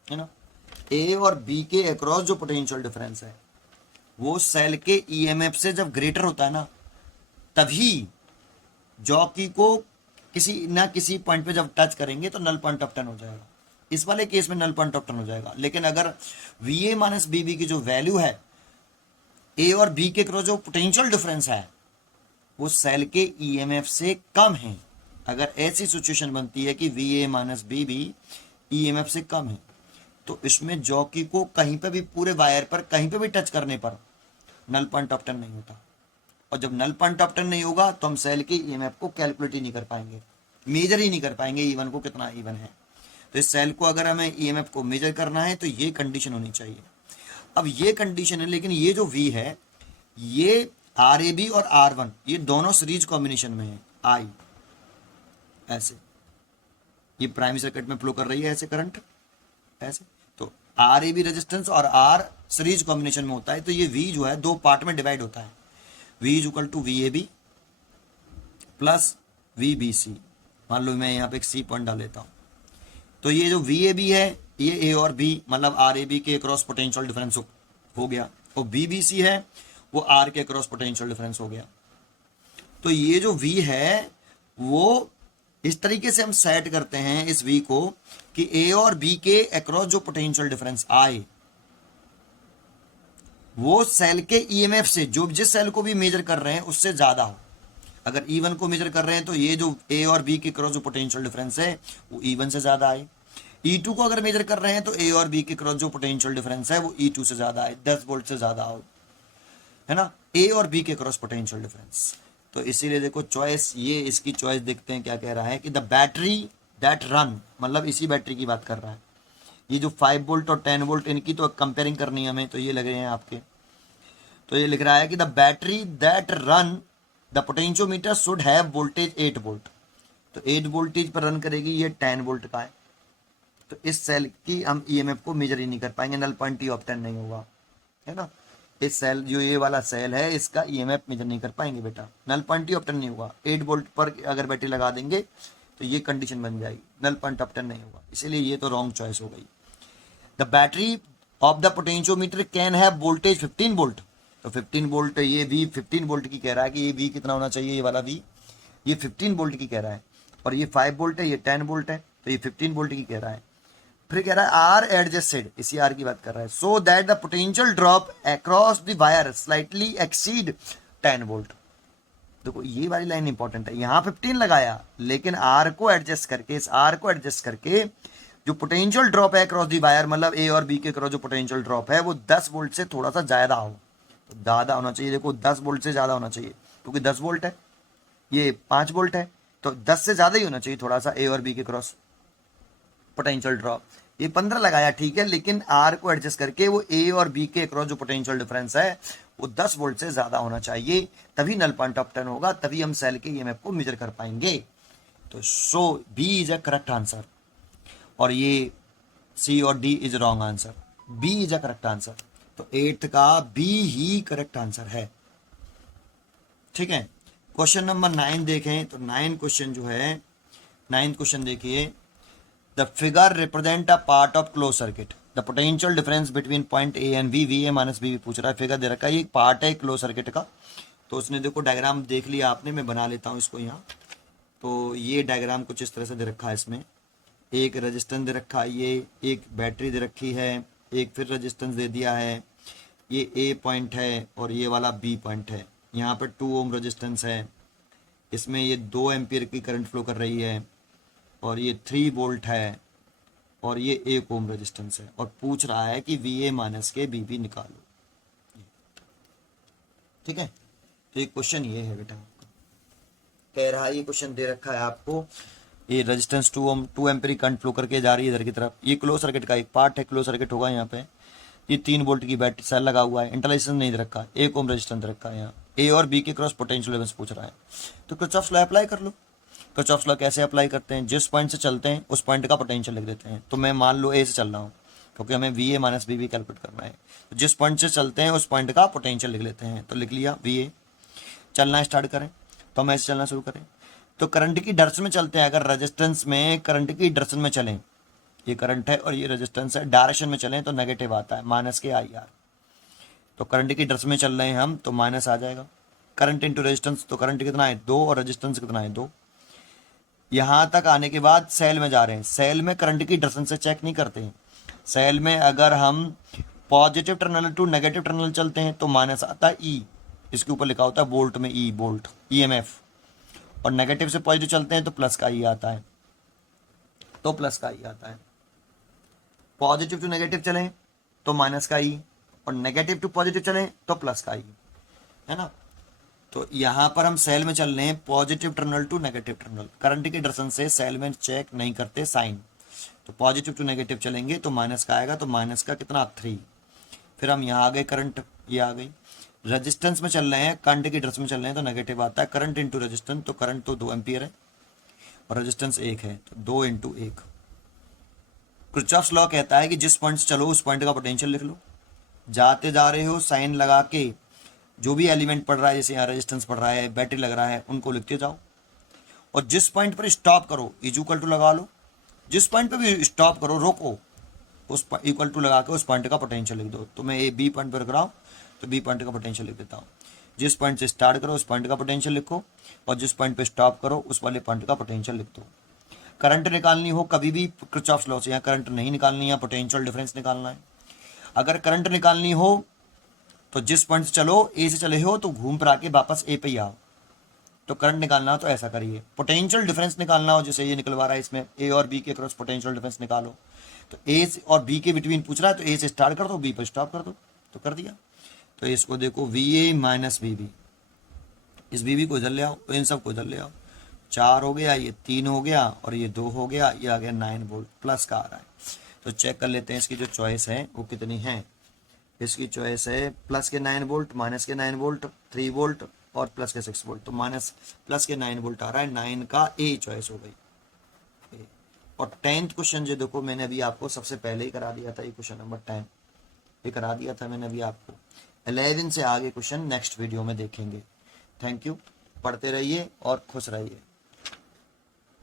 है ना। ए और बी के अक्रॉस जो पोटेंशियल डिफरेंस है वो सेल के ईएमएफ से जब ग्रेटर होता है ना, तभी जॉकी को किसी ना किसी पॉइंट पे जब टच करेंगे तो नल पॉइंट ऑफ टर्न हो जाएगा। इस वाले केस में नल पॉइंट ऑफ टर्न हो जाएगा। लेकिन अगर V A minus B B की जो वैल्यू है, ए और बी के क्रॉस जो पोटेंशियल डिफरेंस है वो सेल के ईएमएफ से कम है, अगर ऐसी सिचुएशन बनती है कि V A minus B B EMF से कम है, तो इसमें जॉकी को कहीं पे भी पूरे वायर पर कहीं पे भी टच करने पर नल पॉइंट ऑफ टर्न नहीं होता। और जब नल पॉइंट ऑफ टर्न नहीं होगा तो हम सेल के ईएमएफ को कैलकुलेट ही नहीं कर पाएंगे, मेजर ही नहीं कर पाएंगे ईवन को कितना ईवन है। तो इस सेल को अगर हमें ईएमएफ को मेजर करना है तो ये कंडीशन होनी चाहिए। अब ये कंडीशन है, लेकिन ये जो V है ये RAB और R1 ये दोनों सीरीज कॉम्बिनेशन में है। I ऐसे ये प्राइमरी सर्किट में फ्लो कर रही है ऐसे करंट ऐसे, तो RAB रेजिस्टेंस और R सीरीज कॉम्बिनेशन में होता है, तो ये V जो है दो पार्ट में डिवाइड होता है। V is equal to VAB plus VBC। मान लो मैं यहाँ पे एक C पॉइंट डाल लेता हूँ, तो ये जो VAB है ये A और B मतलब RAB के क्रॉस पोटेंशियल डिफरेंस हो गया, और VBC है वो R के क्रॉस पोटेंशियल डिफरेंस हो गया। तो ये जो V है वो इस तरीके से हम सेट करते हैं इस V को कि A और B के अक्रॉस जो पोटेंशियल डिफरेंस आए वो सेल के ईएमएफ से जो जिस सेल को भी मेजर कर रहे हैं उससे ज्यादा हो। अगर E1 को मेजर कर रहे हैं तो ये जो A और B के क्रॉस जो पोटेंशियल डिफरेंस है वो E1 से ज्यादा आए। E2 को अगर मेजर कर रहे हैं तो A और B के क्रॉस जो पोटेंशियल डिफरेंस है वो E2 से ज्यादा आए, 10 वोल्ट से ज्यादा हो, है ना, A और B के क्रॉस पोटेंशियल डिफरेंस। तो इसीलिए देखो चॉइस, ये इसकी चॉइस देखते हैं क्या कह रहा है कि द बैटरी दैट रन, मतलब इसी बैटरी की बात कर रहा है। ये जो 5 वोल्ट और 10 वोल्ट इनकी तो कंपेयरिंग करनी है हमें, तो ये लग रहे हैं आपके, तो ये लिख रहा है कि the battery that run the potentiometer should have voltage 8 volt. तो 8 वोल्टेज पर रन करेगी, ये 10 वोल्ट का है, तो इस सेल की हम ईएमएफ को मेजर ही नहीं कर पाएंगे, नल पॉइंट ऑफ टर्न नहीं होगा, है ना। इस सेल जो ये वाला सेल है इसका ईएमएफ मेजर नहीं कर पाएंगे बेटा, नल पॉइंट ऑफ टर्न नहीं होगा। 8 वोल्ट पर अगर बैटरी लगा देंगे तो ये कंडीशन बन जाएगी, नल पॉइंट ऑफ टर्न नहीं होगा, इसीलिए ये तो रॉन्ग चॉइस हो गई। The battery of the potentiometer can have voltage 15 volt. तो 15 वोल्ट ये V 15 वोल्ट की कह रहा है कि ये V कितना होना चाहिए, ये वाला V ये 15 वोल्ट की कह रहा है, और ये 5 वोल्ट है, ये 10 वोल्ट है, तो ये 15 वोल्ट की कह रहा है। फिर कह रहा है आर एडजस्टेड, इसी आर की बात कर रहा है, so that the potential drop across the wire slightly exceed 10 volt. देखो ये वाली लाइन इंपॉर्टेंट है, यहाँ 15 लगाया लेकिन आर को एडजस्ट करके, इस आर को एडजस्ट करके जो पोटेंशियल ड्रॉप है अक्रॉस दी वायर, मतलब ए और बी के क्रॉस जो पोटेंशियल ड्रॉप है वो 10 वोल्ट से थोड़ा सा ज्यादा हो, तो ज्यादा होना चाहिए। देखो 10 वोल्ट से ज्यादा होना चाहिए, क्योंकि 10 वोल्ट है, ये 5 वोल्ट है, तो 10 से ज्यादा ही होना चाहिए थोड़ा सा ए और बी के क्रॉस पोटेंशियल ड्रॉप। ये 15 लगाया ठीक है, लेकिन आर को एडजस्ट करके वो ए और बी के क्रॉस जो पोटेंशियल डिफरेंस है वो 10 वोल्ट से ज्यादा होना चाहिए, तभी नल पॉइंट ऑफ टर्न होगा, तभी हम सेल के ईएमएफ को मेजर कर पाएंगे। तो so B is a correct answer, और ये सी और D is wrong answer, B is a correct answer. तो 8th का बी ही करेक्ट आंसर है, ठीक है। क्वेश्चन नंबर 9 देखें तो 9 क्वेश्चन जो है, 9th क्वेश्चन देखिए, the figure represent a part of close circuit, the potential difference between point A and B, V A minus B पूछ रहा है, फिगर दे रखा है, ये पार्ट है क्लोज सर्किट का। तो उसने देखो डायग्राम देख लिया आपने, मैं बना लेता हूँ इसको यहाँ। तो ये डायग्राम कुछ इस तरह से दे रखा है, इसमें एक रेजिस्टेंस दे रखा है, ये एक बैटरी दे रखी है, एक फिर रेजिस्टेंस दे दिया है, ये ए पॉइंट है और ये वाला बी पॉइंट है। यहाँ पर 2 ओम रेजिस्टेंस है, इसमें ये 2 एम्पियर की करंट फ्लो कर रही है, और ये 3 वोल्ट है, और ये 1 ओम रेजिस्टेंस है, और पूछ रहा है कि वी ए माइनस के बी बी निकालो, ठीक है। तो ये क्वेश्चन ये है बेटा, कह रहा है, ये क्वेश्चन दे रखा है आपको, ये रेजिस्टेंस 2 ओम 2 एम्पियर करंट फ्लो करके जा रही है इधर की तरफ, ये क्लोज सर्किट का एक पार्ट है, क्लोज सर्किट होगा यहाँ पे। ये 3 वोल्ट की बैटरी सेल लगा हुआ है, इंटरलेशन नहीं दे रखा, 1 ओम रेजिस्टेंस दे रखा है, यहाँ ए और बी के क्रॉस पोटेंशियल डिफरेंस पूछ रहा है। तो किरचॉफ्स लॉ अप्लाई कर लो। किरचॉफ्स लॉ कैसे अप्लाई करते हैं, जिस पॉइंट से चलते हैं उस पॉइंट का पोटेंशियल लिख देते हैं। तो मैं मान लो ए से चल रहा हूँ, क्योंकि हमें V A minus B B calculate करना है, तो जिस पॉइंट से चलते हैं उस पॉइंट का पोटेंशियल लिख लेते हैं। तो लिख लिया वी ए। चलना स्टार्ट करें तो हम ऐसे चलना शुरू करें, तो करंट की डायरेक्शन में चलते हैं। अगर रेजिस्टेंस में करंट की डायरेक्शन में चलें, ये करंट है और ये रेजिस्टेंस है, डायरेक्शन में चलें तो नेगेटिव आता है, माइनस के आई आर। तो करंट की डायरेक्शन में चल रहे हैं हम तो माइनस आ जाएगा। करंट इंटू रेजिस्टेंस, तो करंट कितना है 2 और रेजिस्टेंस कितना है 2। यहां तक आने के बाद सेल में जा रहे हैं, सेल में करंट की डायरेक्शन से चेक नहीं करते हैं। सेल में अगर हम positive terminal to negative terminal चलते हैं तो माइनस आता है ई, इसके ऊपर लिखा होता है वोल्ट में ई, वोल्ट ईएमएफ। और नेगेटिव से पॉजिटिव चलते हैं तो प्लस का ई आता है, तो प्लस का ई आता है। पॉजिटिव टू नेगेटिव चलें तो माइनस का ई, और नेगेटिव टू पॉजिटिव चलें तो प्लस का ई, है ना। तो यहां पर हम सेल में चल रहे हैं positive terminal to negative terminal, current की डायरेक्शन से सेल में चेक नहीं करते साइन। तो पॉजिटिव टू नेगेटिव चलेंगे तो माइनस का आएगा, तो माइनस का कितना 3। फिर हम यहाँ आ गए, करंट ये आ गई। रेजिस्टेंस में चल रहे हैं, करंट की डायरेक्शन में चल रहे हैं तो नेगेटिव आता है। करंट इंटू रेजिस्टेंस, तो करंट तो 2 एम्पियर है और रेजिस्टेंस 1 है, तो 2 इंटू 1। किरचॉफ्स लॉ कहता है कि जिस पॉइंट से चलो उस पॉइंट का पोटेंशियल लिख लो। जाते जा रहे हो साइन लगा के, जो भी एलिमेंट पड़ रहा है, जैसे यहाँ रेजिस्टेंस पड़ रहा है, बैटरी लग रहा है, उनको लिखते जाओ। और जिस पॉइंट पर स्टॉप करो इक्वल टू लगा लो, जिस पॉइंट पे भी स्टॉप करो रोको, उस इक्वल टू लगा के उस पॉइंट का पोटेंशियल लिख दो। तो मैं ए बी पॉइंट पर रख रहा हूँ तो बी पॉइंट का पोटेंशियल लिख देता हूँ। जिस पॉइंट से स्टार्ट करो उस पॉइंट का पोटेंशियल लिखो, और जिस पॉइंट पे स्टॉप करो उस वाले पॉइंट का पोटेंशियल लिख दो। करंट निकालनी हो कभी भी किरचॉफ्स लॉ से, यहाँ करंट नहीं निकालनी है, पोटेंशियल डिफरेंस निकालना है। अगर करंट निकालनी हो तो जिस पॉइंट से चलो, ए से चले हो तो घूम पर आके वापस ए पे ही आओ। तो करंट निकालना हो तो ऐसा करिए। पोटेंशियल डिफरेंस निकालना हो, जैसे ये निकलवा रहा है इसमें ए और बी के क्रॉस पोटेंशियल डिफरेंस निकालो, तो ए और बी के बिटवीन पूछ रहा है तो ए से स्टार्ट कर दो, बी पर स्टॉप कर दो, तो कर दिया। तो इसको देखो V A minus B B, इस बी बी को इधर ले आओ, तो इन सब को इधर ले आओ। 4 हो गया, ये 3 हो गया और ये 2 हो गया, ये आ गया 9 वोल्ट प्लस का आ रहा है। तो चेक कर लेते हैं इसकी जो चॉइस है वो कितनी है। इसकी चॉइस है प्लस के 9 वोल्ट, माइनस के 9 वोल्ट, 3 वोल्ट और प्लस के 6 वोल्ट। तो माइनस प्लस के 9 वोल्ट आ रहा है, 9 का ए चॉइस हो गई। और 10th क्वेश्चन जो देखो मैंने अभी आपको सबसे पहले ही करा दिया था, ये क्वेश्चन नंबर 10 ये करा दिया था मैंने अभी आपको। 11 से आगे क्वेश्चन नेक्स्ट वीडियो में देखेंगे। थैंक यू, पढ़ते रहिए और खुश रहिए।